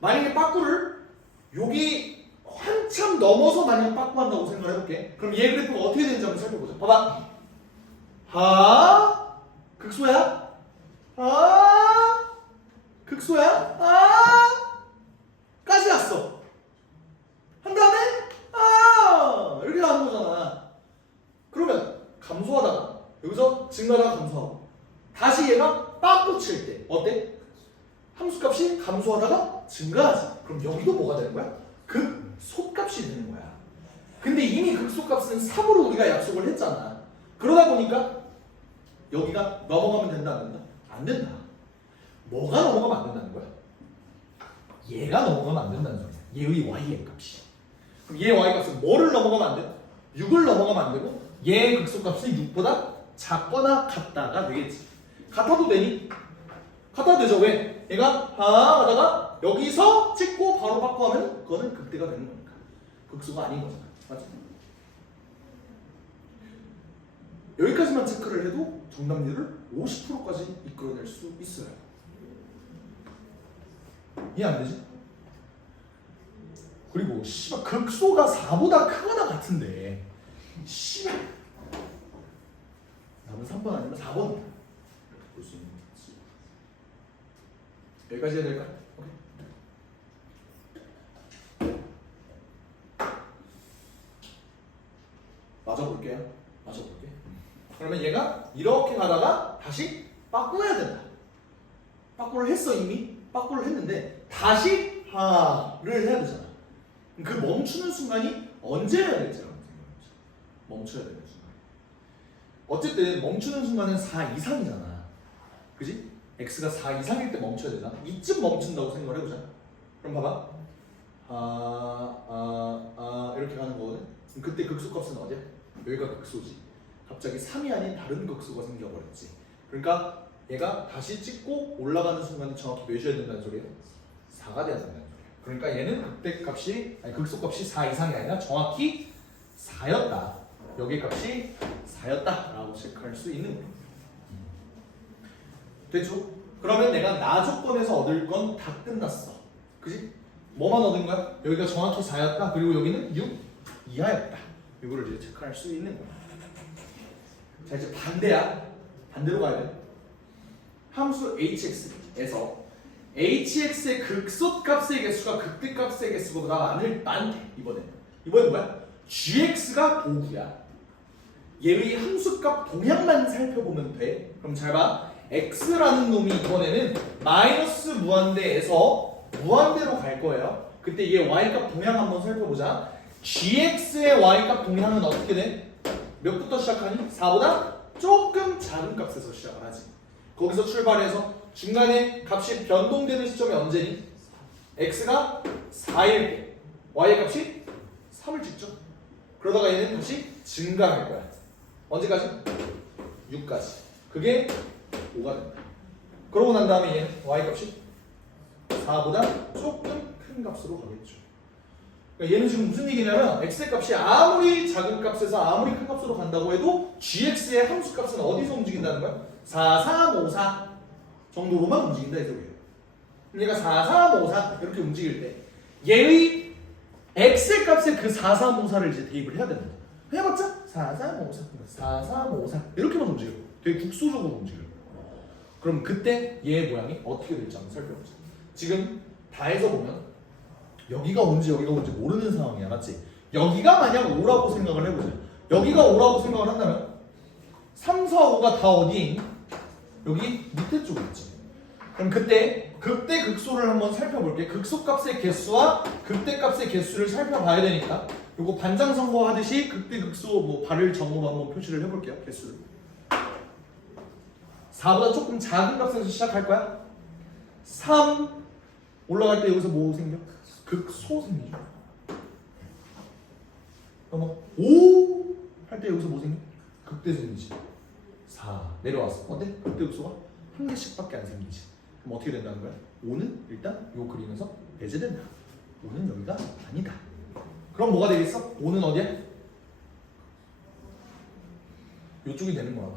만약에 빠꾸를 여기 한참 넘어서 만약 빠꾸한다고 생각을 해볼게. 그럼 얘 그래프가 어떻게 되는지 한번 살펴보자. 봐봐. 극소야? 극소야? 까지 왔어. 한 다음에 이렇게 가는 거잖아. 그러면 감소하다가 여기서 증가하다가 감소하고 다시 얘가 빠꾸 칠 때 어때? 함수값이 감소하다가 증가하지. 그럼 여기도 뭐가 되는 거야? 극소값이 되는 거야. 근데 이미 극소값은 3으로 우리가 약속을 했잖아. 그러다 보니까 여기가 넘어가면 된다 안 된다? 안 된다. 뭐가 넘어가면 안 된다는 거야? 얘가 넘어가면 안 된다는 소리야. 얘의 y의 값이. 그럼 얘 y값은 뭐를 넘어가면 안 돼? 6을 넘어가면 안 되고 얘의 극소값은 6보다 작거나 같다가 되겠지. 같아도 되니? 같아도 되죠. 왜? 얘가 하다가 여기서 찍고 바로 바꿔하면 그거는 극대가 되는 거니까. 극소가 아닌 거잖아. 맞죠? 여기까지만 체크를 해도 정답률을 50%까지 이끌어낼 수 있어요. 이해 안 되지? 그리고 씨발 극소가 4보다 크거나 같은데 씨발 답은 3번 아니면 4번 볼 수 있는 거지. 여기까지 해야 될까? 오케이. 맞아볼게요. 맞아볼게. 그러면 얘가 이렇게 가다가 다시 빠꾸해야 된다. 빠꾸를 했어 이미. 빠꾸를 했는데 다시 하를 해야 되잖아. 그 멈추는 순간이 언제 해야 될지라고 생각해보자. 멈춰야 되는 순간. 어쨌든 멈추는 순간은 4 이상이잖아. 그지? x가 4 이상일 때 멈춰야 되나? 이쯤 멈춘다고 생각을 해보자. 그럼 봐봐. 이렇게 가는 거거든. 그럼 그때 극소값은 어디야? 여기가 극소지. 갑자기 3이 아닌 다른 극소가 생겨버렸지. 그러니까 얘가 다시 찍고 올라가는 순간에 정확히 몇 줘야 된다는 소리야? 4가 돼야 된다는 소리야. 그러니까 얘는 극대값이 아니 극소값이 4 이상이 아니라 정확히 4였다. 여기 값이 4였다라고 체크할 수 있는 거예요. 됐죠? 그러면 내가 나 조건에서 얻을 건 다 끝났어. 그지? 뭐만 얻은 거야? 여기가 정확히 4였다. 그리고 여기는 6 이하였다. 이거를 이제 체크할 수 있는 거야. 자 이제 반대야. 반대로 가야 돼. 함수 hx에서 hx의 극소값의 개수가 극대값의 개수보다 많대. 이번엔 뭐야? gx가 도구야. 얘의 함수값 동향만 살펴보면 돼. 그럼 잘 봐. x라는 놈이 이번에는 마이너스 무한대에서 무한대로 갈 거예요. 그때 얘 y값 동향 한번 살펴보자. gx의 y값 동향은 어떻게 돼? 몇부터 시작하니? 4보다 조금 작은 값에서 시작을 하지. 거기서 출발해서 중간에 값이 변동되는 시점이 언제니? x가 4일 때 y의 값이 3을 찍죠. 그러다가 얘는 다시 증가할 거야. 언제까지? 6까지. 그게 5가 된다. 그러고 난 다음에 얘는 y값이 4보다 조금 큰 값으로 가겠죠. 그러니까 얘는 지금 무슨 얘기냐면 x의 값이 아무리 작은 값에서 아무리 큰 값으로 간다고 해도 gx의 함수 값은 어디서 움직인다는 거야? 4, 3, 5, 4 정도로만 움직인다 이 소리예요. 얘가 4, 3, 5, 4 이렇게 움직일 때 얘의 x의 값에 그 4, 3, 5, 4를 이제 대입을 해야 된다. 해봤자 4, 3, 5, 4, 4, 3, 5, 4 이렇게만 움직여. 되게 국소적으로 움직여. 그럼 그때 얘의 모양이 어떻게 될지 한번 살펴보자. 지금 다 해서 보면 여기가 뭔지 여기가 뭔지 모르는 상황이야. 맞지? 여기가 만약 5라고 생각을 해보자. 여기가 5라고 생각을 한다면 3, 4, 5가 다 어디에 있니? 여기 밑에 쪽에 있지. 그럼 그때 극대 극소를 한번 살펴볼게. 극소값의 개수와 극대값의 개수를 살펴봐야 되니까 요거 반장 선거하듯이 극대 극소 뭐 발을 정으로 한번 표시를 해볼게요. 개수를 4보다 조금 작은 값에서 시작할 거야. 3 올라갈 때 여기서 뭐 생겨? 극소 생기죠. 넘어 5 할 때 여기서 뭐 생겨? 극대 생기지. 4 내려왔어. 어때? 극대 극소가 한 개씩밖에 안 생기지. 그럼 어떻게 된다는 거야? 5는 일단 요 그림에서 배제된다. 5는 여기가 아니다. 그럼 뭐가 되겠어? 5는 어디야? 요쪽이 되는 거야.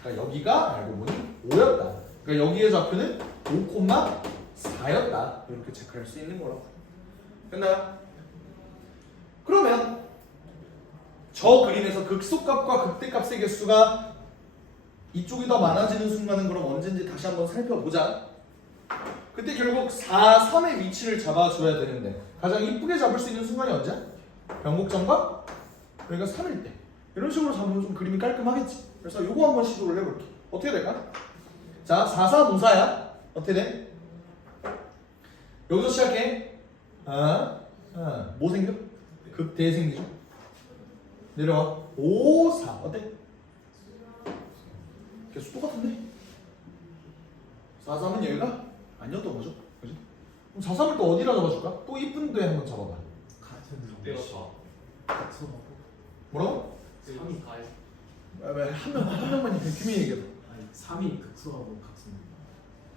그러니까 여기가 알고 보니 5였다. 그러니까 여기의 좌표는 5,4였다. 이렇게 체크할 수 있는 거라고. 됐나요? 그러면 저 그림에서 극소값과 극대값의 개수가 이쪽이 더 많아지는 순간은 그럼 언제인지 다시 한번 살펴보자. 그때 결국 4, 3의 위치를 잡아줘야 되는데 가장 이쁘게 잡을 수 있는 순간이 언제야? 변곡점과 여기가 3일 때. 이런 식으로 잡으면 좀 그림이 깔끔하겠지. 그래서 요거 한번 시도를 해볼게. 어떻게 될까? 자, 4, 4, 5, 4야. 어떻게 돼? 여기서 시작해. 뭐 생겨? 극대 생기죠. 내려와. 5, 4. 어때? 개수 똑같은데? 4, 3은 여기가 아니었던 거죠. 그지? 그럼 4, 3을 또 어디다 잡아줄까? 또 이쁜 데 한번 잡아봐. 같은 극대가 놈. 4 극소하고 뭐라고? 3이 4에 한 명만 규민이 얘기해봐. 아니 3이 극소하고 같은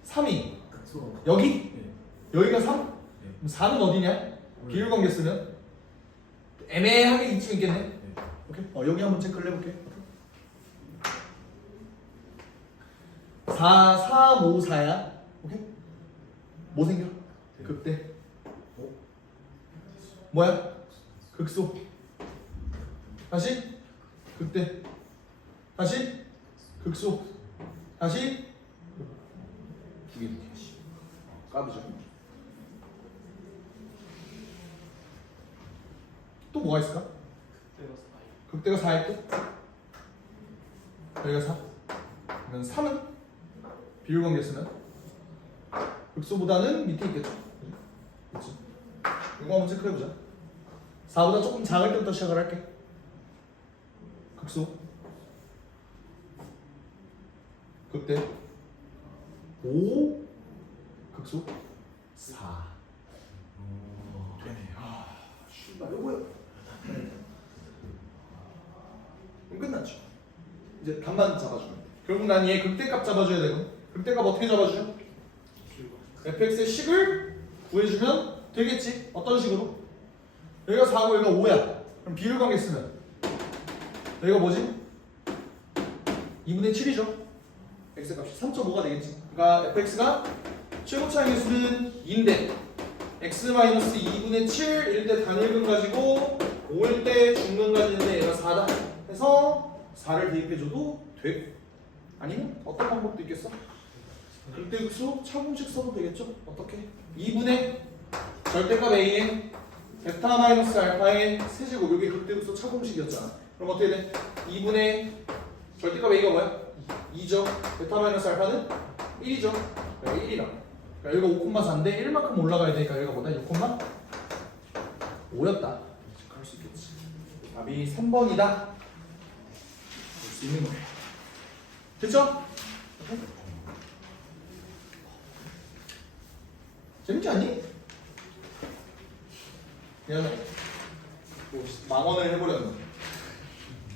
3이 극소하고 여기? 네. 여기가 3? 네. 그럼 4는 어디냐? 비율관계 쓰면 애매하게 이쯤 있겠네. 네. 오케이. 여기 한번 체크를 해볼게. 4, 3, 5, 4야. 오케이. 뭐 생겨? 극대. 뭐야? 극소. 다시 극대. 다시 극소. 다시 두개 두 개. 까비죠. 또 뭐가 있을까? 극대가 4에 극대가 4일 때? 여기가 4? 그러면 3은? 비율관계 쓰면? 극소보다는 밑에 있겠죠? 그치? 이거 한번 체크해보자. 4보다 조금 작을 때부터 시작을 할게. 극소 극대 5 극소 4 되네. 씨발 요거야. 그럼 끝났죠. 이제 답만 잡아주면 돼. 결국 난 얘 극대값 잡아줘야 되고 극대값 어떻게 잡아주죠? fx의 식을 구해주면 되겠지. 어떤 식으로? 여기가 4고 여기가 5야. 그럼 비율관계 쓰면 여기가 뭐지? 2분의 7이죠. x값이 3.5가 되겠지. 그러니까 fx가 최고 차이 개수는 2인데 x-2분의 7일 때 단일근 가지고 5일 때 중근 가지는데 얘가 4다 해서 4를 대입해줘도 되고 아니면 어떤 방법도 있겠어? 극대극소 차공식 써도 되겠죠? 어떻게? 2분의 절대값 a의 베타 마이너스 알파의 세제곱 여기 극대극소 차공식이었잖아. 그럼 어떻게 돼? 2분의 절대값 a가 뭐야? 2죠. 베타 마이너스 알파는 1이죠. 그러니까 1이라. 그러니까 여기가 5,4인데 1만큼 올라가야 되니까 여기가 뭐다? 6,5였다. 할 수 있겠지. 답이 3번이다. 볼 수 있는 거예요. 됐죠? 재밌지 않니? 미안해. 뭐 망언을 해버렸는데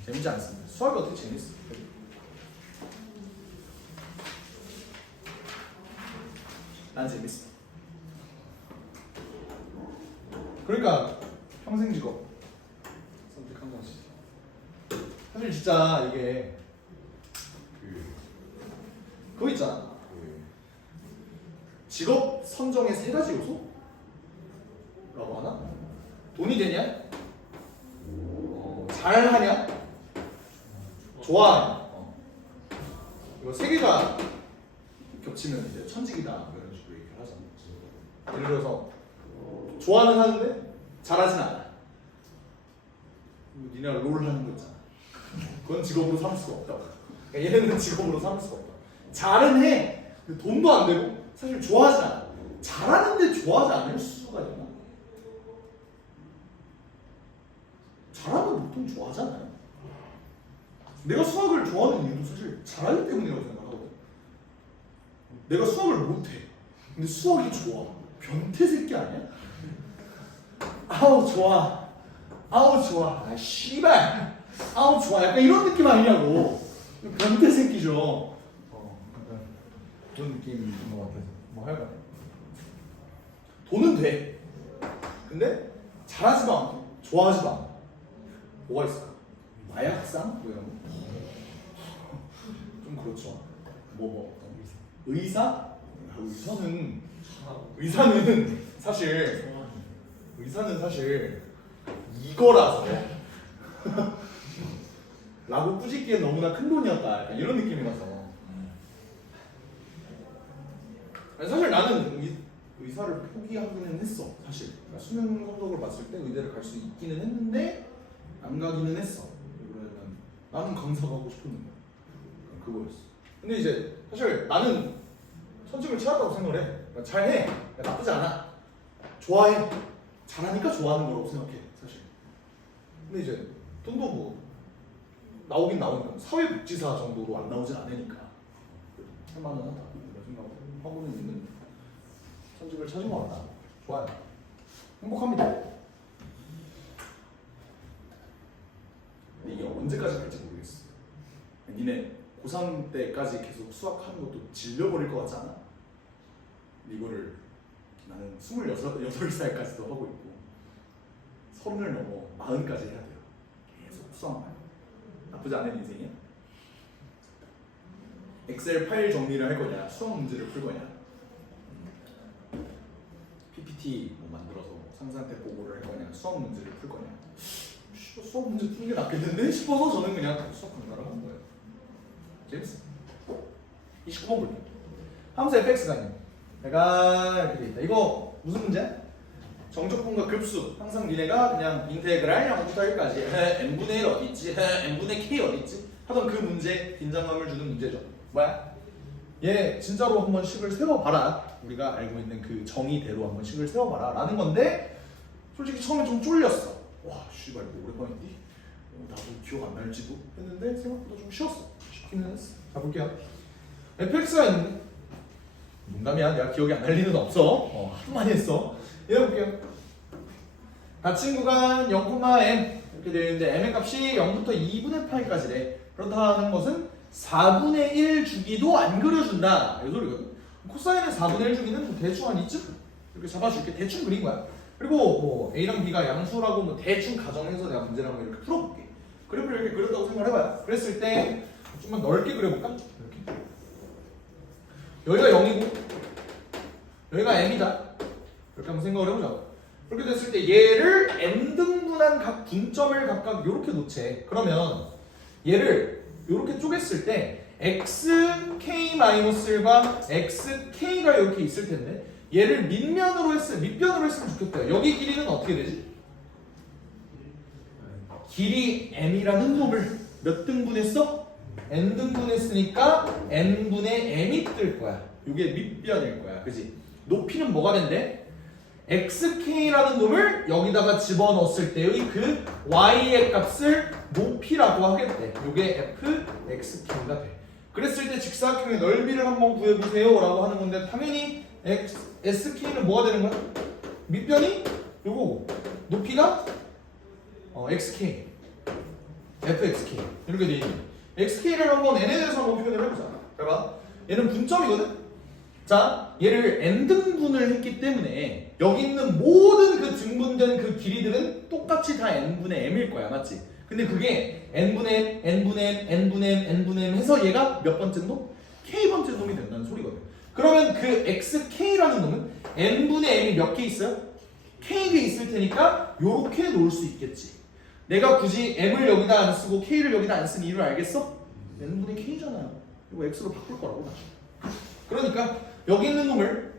재밌지 않습니다. 수학이 어떻게 재밌어? 난 재밌어. 그러니까 평생 직업 선택한 거지. 사실 진짜 이게 그거 있잖아. 직업 선정의 3가지 요소? 라고 하나? 돈이 되냐? 잘하냐? 좋아하냐? 이거 3개가 겹치면 이제 천직이다 이런 식으로 얘기를 하잖아. 예를 들어서 좋아는 하는데 잘하진 않아. 니네가 롤 하는 거 있잖아. 그건 직업으로 삼을 수가 없다. 그러니까 얘는 직업으로 삼을 수가 없다. 잘은 해. 근데 돈도 안 되고 사실 좋아하지 않아. 잘하는데 좋아하지 않을 수가 있나? 잘하면 보통 좋아하잖아요. 내가 수학을 좋아하는 이유도 사실 잘하기 때문이라고 생각하거든. 내가 수학을 못해. 근데 수학이 좋아. 변태 새끼 아니야? 아우 좋아. 아우 좋아. 아 씨발. 아우 좋아. 약간 이런 느낌 아니냐고. 변태 새끼죠. 약간 그런 느낌인 것 같아서 뭐 하여간 돈은 돼. 근데 잘하지도 않고 좋아하지도 않고 뭐가 있을까? 마약상? 뭐 이런 거? 좀 그렇죠. 의사? 의사는 사실 이거라서 라고 꾸짖기엔 너무나 큰 돈이었다. 약간 이런 느낌이라서. 아니, 사실 나는 의사를 포기하기는 했어. 사실 그러니까 수능 성적을 봤을 때 의대를 갈 수 있기는 했는데 안 가기는 했어. 왜냐면 나는 강사 가고 싶었는데 그거였어. 근데 이제 사실 나는 선택을 취했다고 생각을 해. 그러니까 잘해. 나쁘지 않아. 좋아해. 잘하니까 좋아하는 거라고 생각해. 사실. 근데 이제 돈도 뭐 나오긴 나오니까 사회복지사 정도로 안 나오진 않으니까 할만은 하다 이런 생각을 하고는 있는 선택을 찾은 것 같다. 좋아요. 행복합니다. 근데 이게 언제까지 갈지 모르겠어. 니네 고3 때까지 계속 수학하는 것도 질려버릴 것 같지 않아? 이거를 나는 28살까지도 하고 있고 30을 넘어 40까지 해야 돼요. 계속 수학만. 나쁘지 않은 인생이야? 엑셀 파일 정리를 할 거냐, 수학 문제를 풀 거냐, PPT 뭐 만들어서 상사한테 보고를 할 거냐, 수학 문제를 풀 거냐. 수학 문제 푸는 게 낫겠는데 싶어서 저는 그냥 수학 강좌를 한 거예요. 재밌어. 29번 볼게요. 함수 fx가 있네. 내가 이렇게 돼 있다. 이거 무슨 문제? 정적분과 급수. 항상 니네가 그냥 인테그랄 0부터 1까지 n분의 1 어디 있지? n분의 k 어디 있지? 하던 그 문제, 긴장감을 주는 문제죠. 뭐야? 얘 진짜로 한번 식을 세워봐라. 우리가 알고 있는 그 정의대로 한번 식을 세워봐라 라는 건데 솔직히 처음에 좀 쫄렸어. 와 씨발 이거 오랜만이지? 나도 기억 안 날지도 했는데 생각보다 좀 쉬웠어. 쉽기는 했어. 자 볼게요. fx가 있는데 농담이야. 내가 기억이 안 날 리는 없어. 한마디 했어. 읽어볼게요. 닫힌 구간 0,m 이렇게 되어 있는데 m의 값이 0부터 2분의 파이까지래. 그렇다는 것은 4분의 1 주기도 안 그려준다. 이 소리거든. 코사인의 4분의 1 주기는 뭐 대충 한 이쯤? 이렇게 잡아줄게. 대충 그린 거야. 그리고 뭐 A랑 B가 양수라고 뭐 대충 가정해서 내가 문제를 한번 이렇게 풀어볼게. 그래프를 이렇게 그렸다고 생각해봐요. 그랬을 때 좀만 넓게 그려볼까? 이렇게. 여기가 0이고 여기가 m이다. 이렇게 한번 생각을 해보자. 그렇게 됐을 때 얘를 n등분한 각 분점을 각각 이렇게 놓채. 그러면 얘를 이렇게 쪼갰을 때 xk-1과 xk가 이렇게 있을 텐데 얘를 밑변으로 했으면 좋겠다. 여기 길이는 어떻게 되지? 길이 m이라는 놈을 몇 등분했어? n등분했으니까 n분의 m이 뜰 거야. 이게 밑변일 거야. 그지? 높이는 뭐가 된대? xk라는 놈을 여기다가 집어넣었을 때의 그 y의 값을 높이라고 하겠대. 이게 fxk가 돼. 그랬을 때 직사각형의 넓이를 한번 구해보세요 라고 하는 건데 당연히 sk는 뭐가 되는 거야? 밑변이 요거고 높이가 xk fxk 이렇게 돼 있는 xk를 한번 n에 대해서 한번 표현을 해보자. 봐봐. 얘는 분점이거든? 자, 얘를 n등분을 했기 때문에 여기 있는 모든 그 등분된 그 길이들은 똑같이 다 n분의 m일 거야. 맞지? 근데 그게 n분의 m, n분의 m, n분의 m, n분의 m 해서 얘가 몇 번째 놈? k번째 놈이 된다는 소리거든. 그러면 그 xk라는 놈은 n분의 m이 몇 개 있어요? k가 있을 테니까 요렇게 놓을 수 있겠지. 내가 굳이 m을 여기다 안 쓰고 k를 여기다 안 쓴 이유를 알겠어? n분의 k잖아요. 이거 x로 바꿀 거라고. 그러니까 여기 있는 놈을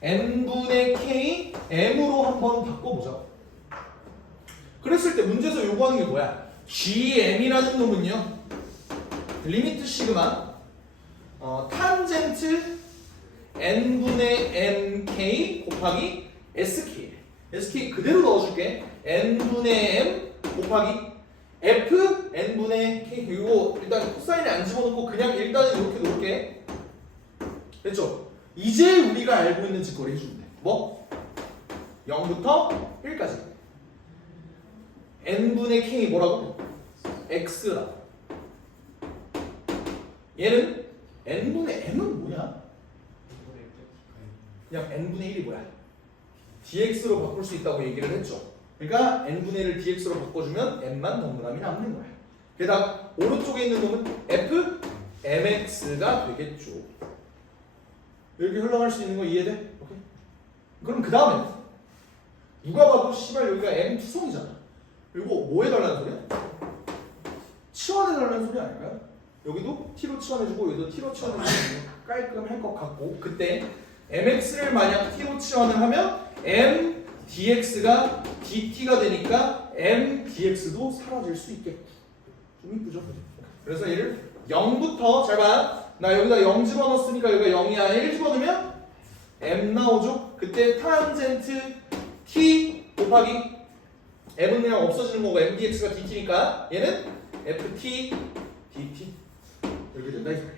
n분의 k m으로 한번 바꿔보자. 그랬을 때 문제에서 요구하는 게 뭐야? gm이라는 놈은요 리미트 시그마 탄젠트 n분의 mk 곱하기 sk. sk 그대로 넣어줄게. n분의 m 곱하기 f n분의 k. 이거 일단 코사인에 안 집어넣고 그냥 일단은 이렇게 놓을게. 됐죠? 이제 우리가 알고 있는 직거리 해주면 돼. 뭐? 0부터 1까지. n분의 k 뭐라고? x라. 얘는 n분의 m은 뭐야? 그냥 n분의 1이 뭐야? dx로 바꿀 수 있다고 얘기를 했죠. 그러니까 n분의 1을 dx로 바꿔주면 m만 동그라미 남는 거야. 게다가 오른쪽에 있는 놈은 f mx가 되겠죠. 이렇게 흘러갈 수 있는 거 이해돼? 오케이? 그럼 그 다음에 누가 봐도 씨발 여기가 m 투성이잖아. 그리고 뭐 해달라는 소리야? 치환해달라는 소리 아닐까요? 여기도 t로 치환해주고 여기도 t로 치환해주고 깔끔할 것 같고, 그때 mx를 만약 t로 치환을 하면 m dx가 dt가 되니까 m dx도 사라질 수 있겠고. 좀 이쁘죠? 그래서 얘를 0부터 잘 봐. 나 여기다 0 집어넣었으니까 여기가 0이야. 1 집어넣으면 m 나오죠? 그때 탄젠트 t 곱하기 m은 그냥 없어지는 거고 m dx가 dt니까 얘는 ft dt 이렇게 된다 이 소리야.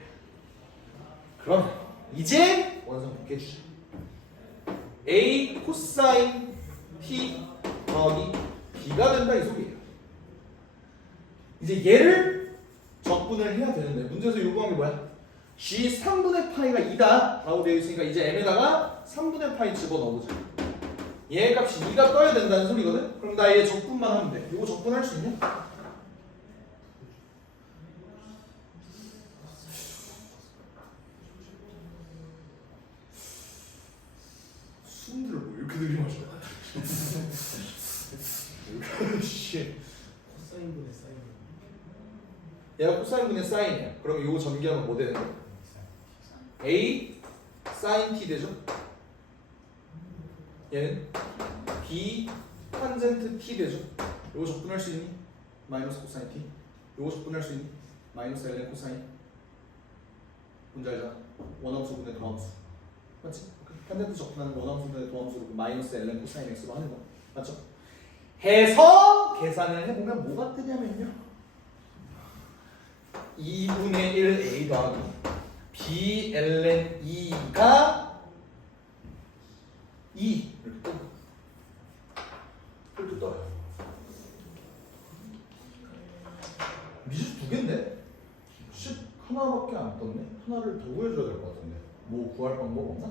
그럼 이제 원상 복귀해주자. a 코사인 t 더하기 b가 된다 이 소리예요. 이제 얘를 적분을 해야 되는데 문제에서 요구한 게 뭐야? g 3분의 파이가 2다 라고 되어 있으니까 이제 m에다가 3분의 파이 집어넣어보자. 얘 값이 2가 떠야 된다는 소리거든? 그럼 나 얘 적분만 하면 돼. 이거 적분할 수 있냐? 숨들을 뭐 이렇게 들이마셔. 씨. 코사인분의 사인. 얘가 코사인분의 사인이야. 그럼 이거 전개하면 뭐 되는 거야? a 사인 t 되죠? 얘는 b 탄젠트 t 되죠? 이거 적분할 수 있니? 마이너스 코사인 t. 이거 적분할 수 있니? 마이너스 ln 코사인. 뭔지 알잖아? 원함수 분의 도함수. 맞지? 탄젠트 적분하는 원함수 분의 도함수로 마이너스 ln 코사인 x로 하는 거. 맞죠? 해서 계산을 해보면 뭐가 뜨냐면요. 2분의 1 a 더하기 b ln 2가 2 이렇게 떠. 이렇게 떠요. 미지 두 개인데? 10 하나밖에 안 떴네? 하나를 더 구해줘야 될 것 같은데. 뭐 구할 방법 없나?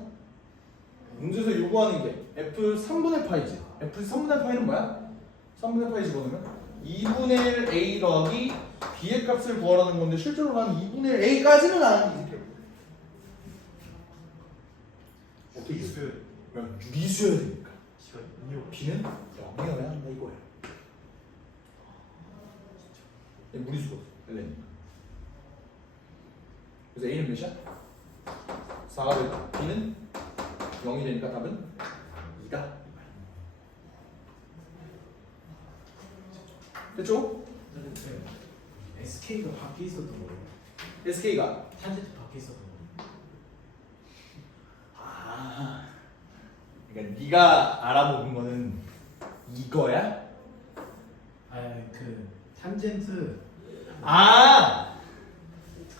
문제에서 요구하는 게 f 3분의 파이지. f 3분의 파이는 뭐야? 3분의 파이 집어넣으면 2분의 1 a 더하기 b의 값을 구하라는 건데 실제로 난 2분의 1 a까지는 아는 게 어떻게 유리수여야 되니까. b는 0이어야 한다 이거야. 무리수거든. ln이니까. 그래서 a는 몇이야? 4가 되고 b는 0이 되니까 답은 2다. 됐죠? SK가 밖에 있었던 거예요. SK가 탄젠트 밖에 있었던 거예요. 아, 그러니까 네가 알아먹은 거는 이거야? 그 탄젠트. 아,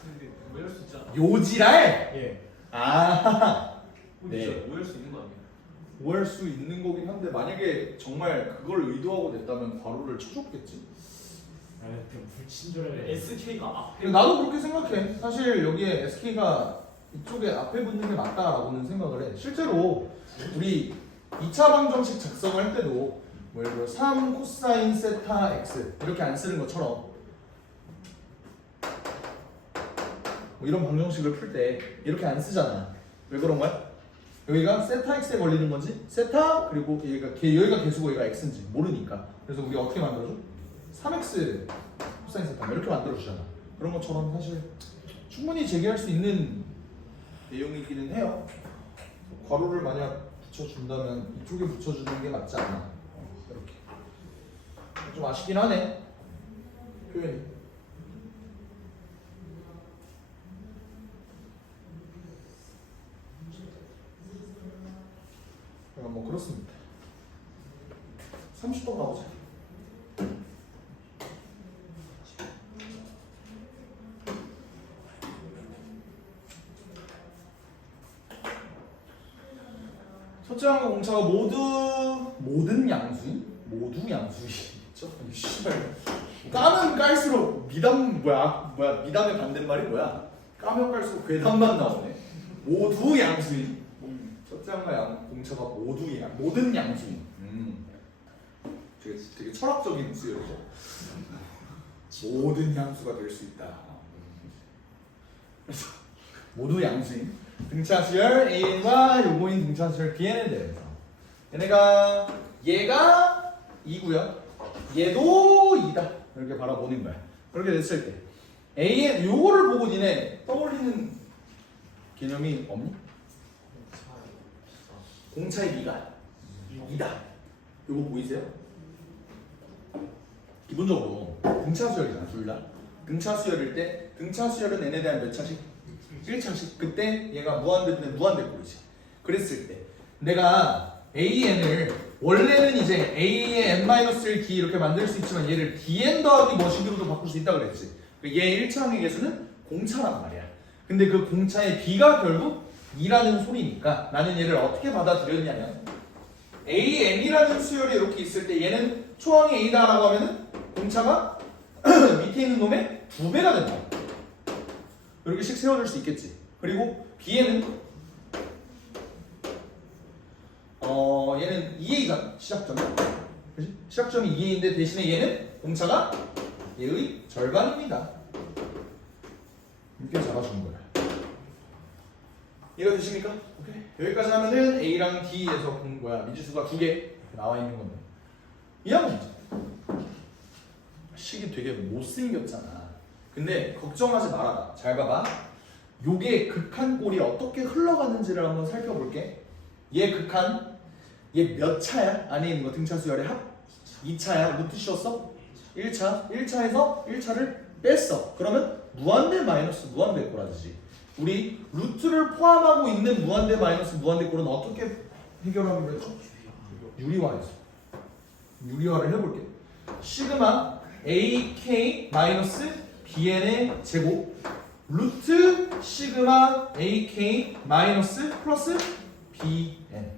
근데 오해할 수 있잖아. 요지랄? 예. 아, 네. 네. 오해할 수 있는 거 아니에요? 오할 수 있는 거긴 한데 만약에 정말 그걸 의도하고 냈다면 괄호를 쳐줬겠지? 그냥 불친절해. SK가 앞에. 나도 그렇게 생각해. 사실 여기에 SK가 이쪽에 앞에 붙는 게 맞다라고는 생각을 해. 실제로 우리 2차 방정식 작성할 때도 뭐 예를 들어 3 코사인 세타 x 이렇게 안 쓰는 것처럼 뭐 이런 방정식을 풀 때 이렇게 안 쓰잖아. 왜 그런 거야? 여기가 세타 x에 걸리는 건지 세타 그리고 여기가 개수고 여기가 x인지 모르니까. 그래서 우리가 어떻게 만들어줘? 3x 코사인 세타 이렇게 만들어주잖아. 그런 것처럼 사실 충분히 제기할 수 있는 내용이기는 해요. 괄호를 만약 붙여준다면 이쪽에 붙여주는 게 맞지 않나. 이렇게 좀 아쉽긴 하네 표현이. 뭐 그렇습니다. 30번 가보자. 첫째 항과 공차가 모든 양수인? 모두 양수이겠죠? 씨발. 까면 깔수록 미담의 반대말이 뭐야? 까면 깔수록 괴담만 나오네. 모두 양수인. 첫째 항과 공차가 모든 양수인. 되게 철학적인 수요죠. 모든 양수가 될 수 있다. 그래서 모두 양수인 등차수열 A와 요거인 등차수열 Bn에 대해서 얘가 2고요. 얘도 2다. 이렇게 바라보는 거야. 그렇게 됐을 때 A의 요거를 보고 니네 떠올리는 개념이 없니? 공차의 B가 2다. 요거 보이세요? 기본적으로 등차수열이잖아, 둘 다. 등차수열일 때 등차수열은 n에 대한 몇 차식? 1차식. 그때 얘가 무한대분의 무한대꼴이지. 그랬을 때 내가 AN을 원래는 이제 A의 n-1D 이렇게 만들 수 있지만 얘를 dn 더하기 뭐식으로도 바꿀 수 있다 그랬지. 얘 1차항의 개수는 공차란 말이야. 근데 그 공차의 B가 결국 2라는 소리니까 나는 얘를 어떻게 받아들였냐면 AN이라는 수열이 이렇게 있을 때 얘는 초항이 A다라고 하면은 공차가 밑에 있는 놈의 2배가 된다. 이렇게씩 세워줄 수 있겠지. 그리고 B에는 얘는 2A가 시작점이. 그치? 시작점이 2A인데 대신에 얘는 공차가 얘의 절반입니다. 이렇게 잡아주는 거야. 이해가 되십니까? 오케이. 여기까지 하면은 A랑 D에서 미지수가 2개 나와 있는 건데. 이해한 문제. 식이 되게 못생겼잖아. 근데 걱정하지 말아라. 잘 봐봐. 요게 극한꼴이 어떻게 흘러가는지를 한번 살펴볼게. 얘 극한, 얘 몇 차야? 안에 있는 거 등차수열의 합? 2차야. 루트 씌웠어? 1차. 1차에서 1차를 뺐어. 그러면 무한대 마이너스 무한대 꼴하지. 우리 루트를 포함하고 있는 무한대 마이너스 무한대 꼴은 어떻게 해결하기로 했죠? 유리화해서. 유리화를 해볼게. 시그마 AK 마이너스 BN의 제곱 루트 시그마 AK 마이너스 플러스 BN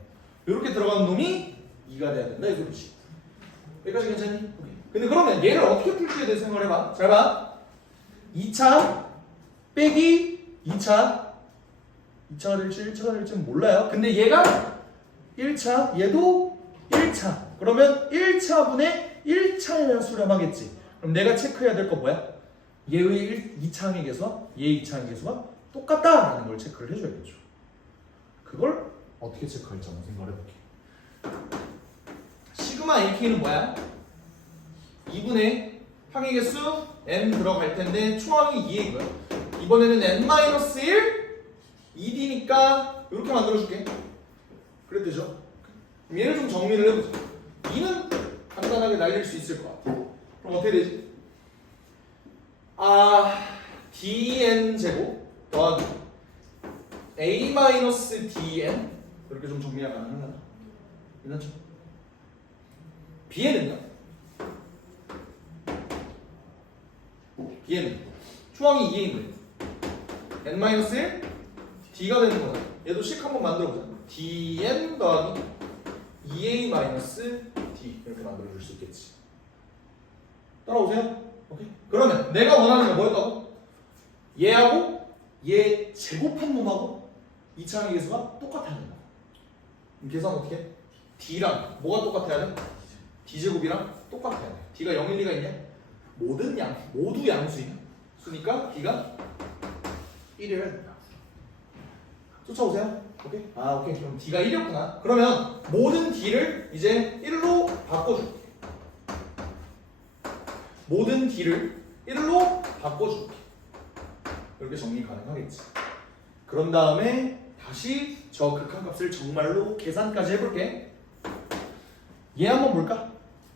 이렇게 들어가는 놈이 2가 돼야 된다 이 소리지. 여기까지 괜찮니? 오케이. 근데 그러면 얘를 어떻게 풀지에 대해 생각을 해봐. 잘 봐. 2차 빼기 2차가 될지 1차가 될지 몰라요. 근데 얘가 1차 얘도 1차 그러면 1차분의 1차에 수렴하겠지. 그럼 내가 체크해야 될 거 뭐야? 얘의 2차항의 개수와 얘의 2차항의 개수가 똑같다라는 걸 체크를 해줘야겠죠. 그걸 어떻게 체크할지 한번 생각을 해볼게. 시그마 AK는 뭐야? 2분의 항의 개수 n 들어갈 텐데 초항이 2이고요. 이번에는 n-1 2d니까 이렇게 만들어줄게. 그래 되죠? 그럼 얘를 좀 정리를 해보자. 2는 간단하게 날릴 수 있을 것 같아. 그럼 어떻게 되지? dn 제곱 더하기 a-dn 이렇게 좀 정리가 가능하나? 괜찮죠? bn은요? bn은 초항이 2인데 n-1 d가 되는 거잖아. 얘도 식 한번 만들어보자. dn 더하기 2a-d 이렇게 만들어줄 수 있겠지. 따라오세요. 오케이. 그러면 내가 원하는 게 뭐였다고? 얘하고 얘 제곱한 놈하고 2차항의 개수가 똑같아야 된다. 그럼 계산 어떻게 해? d랑 뭐가 똑같아야 돼? d제곱이랑 똑같아야 돼. d가 0, 1, 2가 있냐? 모두 양수이냐? 수니까 d가 1이어야 된다. 쫓아오세요. 오케이? 오케이. 그럼 d가 1이었구나. 그러면 모든 d를 이제 1로 바꿔줄게. 모든 d를 1로 바꿔줄게. 이렇게 정리 가능하겠지. 그런 다음에 다시 저 극한값을 정말로 계산까지 해볼게. 얘 한번 볼까?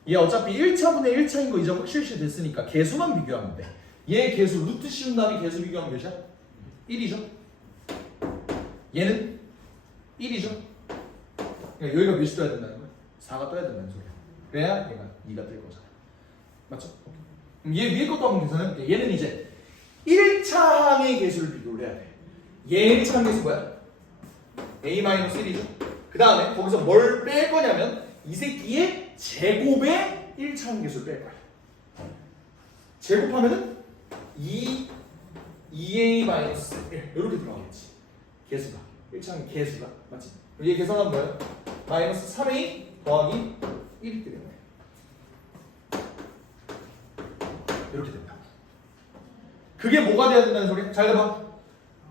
얘 어차피 1차분의 1차인 거 이제 확실시 됐으니까 개수만 비교하면 돼. 얘 개수 루트 씌운 다음에 개수 비교하면 몇이야? 1이죠. 얘는 1이죠. 그러니까 여기가 몇이 떠야 된다는 거야? 4가 떠야 된다는 소리야. 그래야 얘가 2가 뜰 거잖아. 맞죠? 그럼 얘 위에 것도 한번 계산해볼게. 얘는 이제 1차 항의 개수를 비교를 해야 돼. 얘 1차 항 개수 뭐야? A-1이죠. 그 다음에 거기서 뭘 뺄 거냐면 이 새끼의 제곱의 1차 항 개수를 뺄 거야. 제곱하면은 2A-1 이렇게 들어가겠지. 개수가 1차 항 개수가 맞지? 얘 계산하면 뭐야? 마이너스 3A 더하기 1이 되는 거야. 이렇게 된다. 그게 뭐가 돼야 된다는 소리야? 잘 봐봐.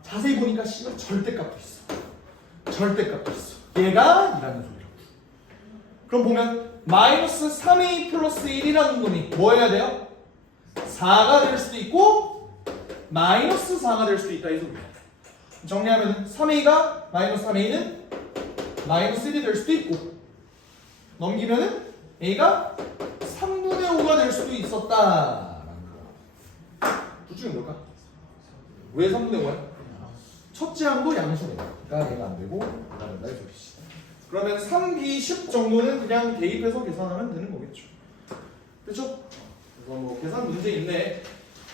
자세히 보니까 씨발 절대값도 있어. 절대값도 있어. 얘가 이라는 소리라고. 그럼 보면 마이너스 3a 플러스 1이라는 놈이 뭐 해야 돼요? 4가 될 수도 있고 마이너스 4가 될 수도 있다 이 소리야. 정리하면 3a가 마이너스 3a는 마이너스 1이 될 수도 있고 넘기면은 a가 3분의 5가 될 수도 있었다라는 거. 둘 중에 뭘까? 왜 3분의 5야? 첫째 항도 양수니까 얘가 안 되고 얘가 된다 이 소리지. 그러면 3B10 정도는 그냥 대입해서 계산하면 되는 거겠죠. 그렇죠? 그래서 뭐 계산 문제 있네.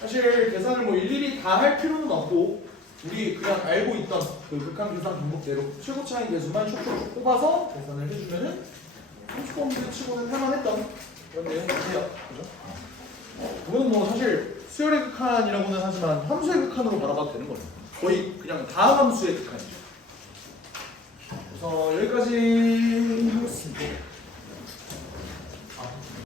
사실 계산을 뭐 일일이 다 할 필요는 없고 우리 그냥 알고 있던 그 극한 계산 방법대로 최고 차이 개수만 슉슉슉 뽑아서 계산을 해주면은 30번 문제 치고는 할만했던 그런 내용 같아요. 그죠? 그거는 뭐 사실 수열의 극한이라고는 하지만 함수의 극한으로 바라봐도 되는 거죠. 거의 그냥 다함수의 극한이죠. 그래서 여기까지 하겠습니다.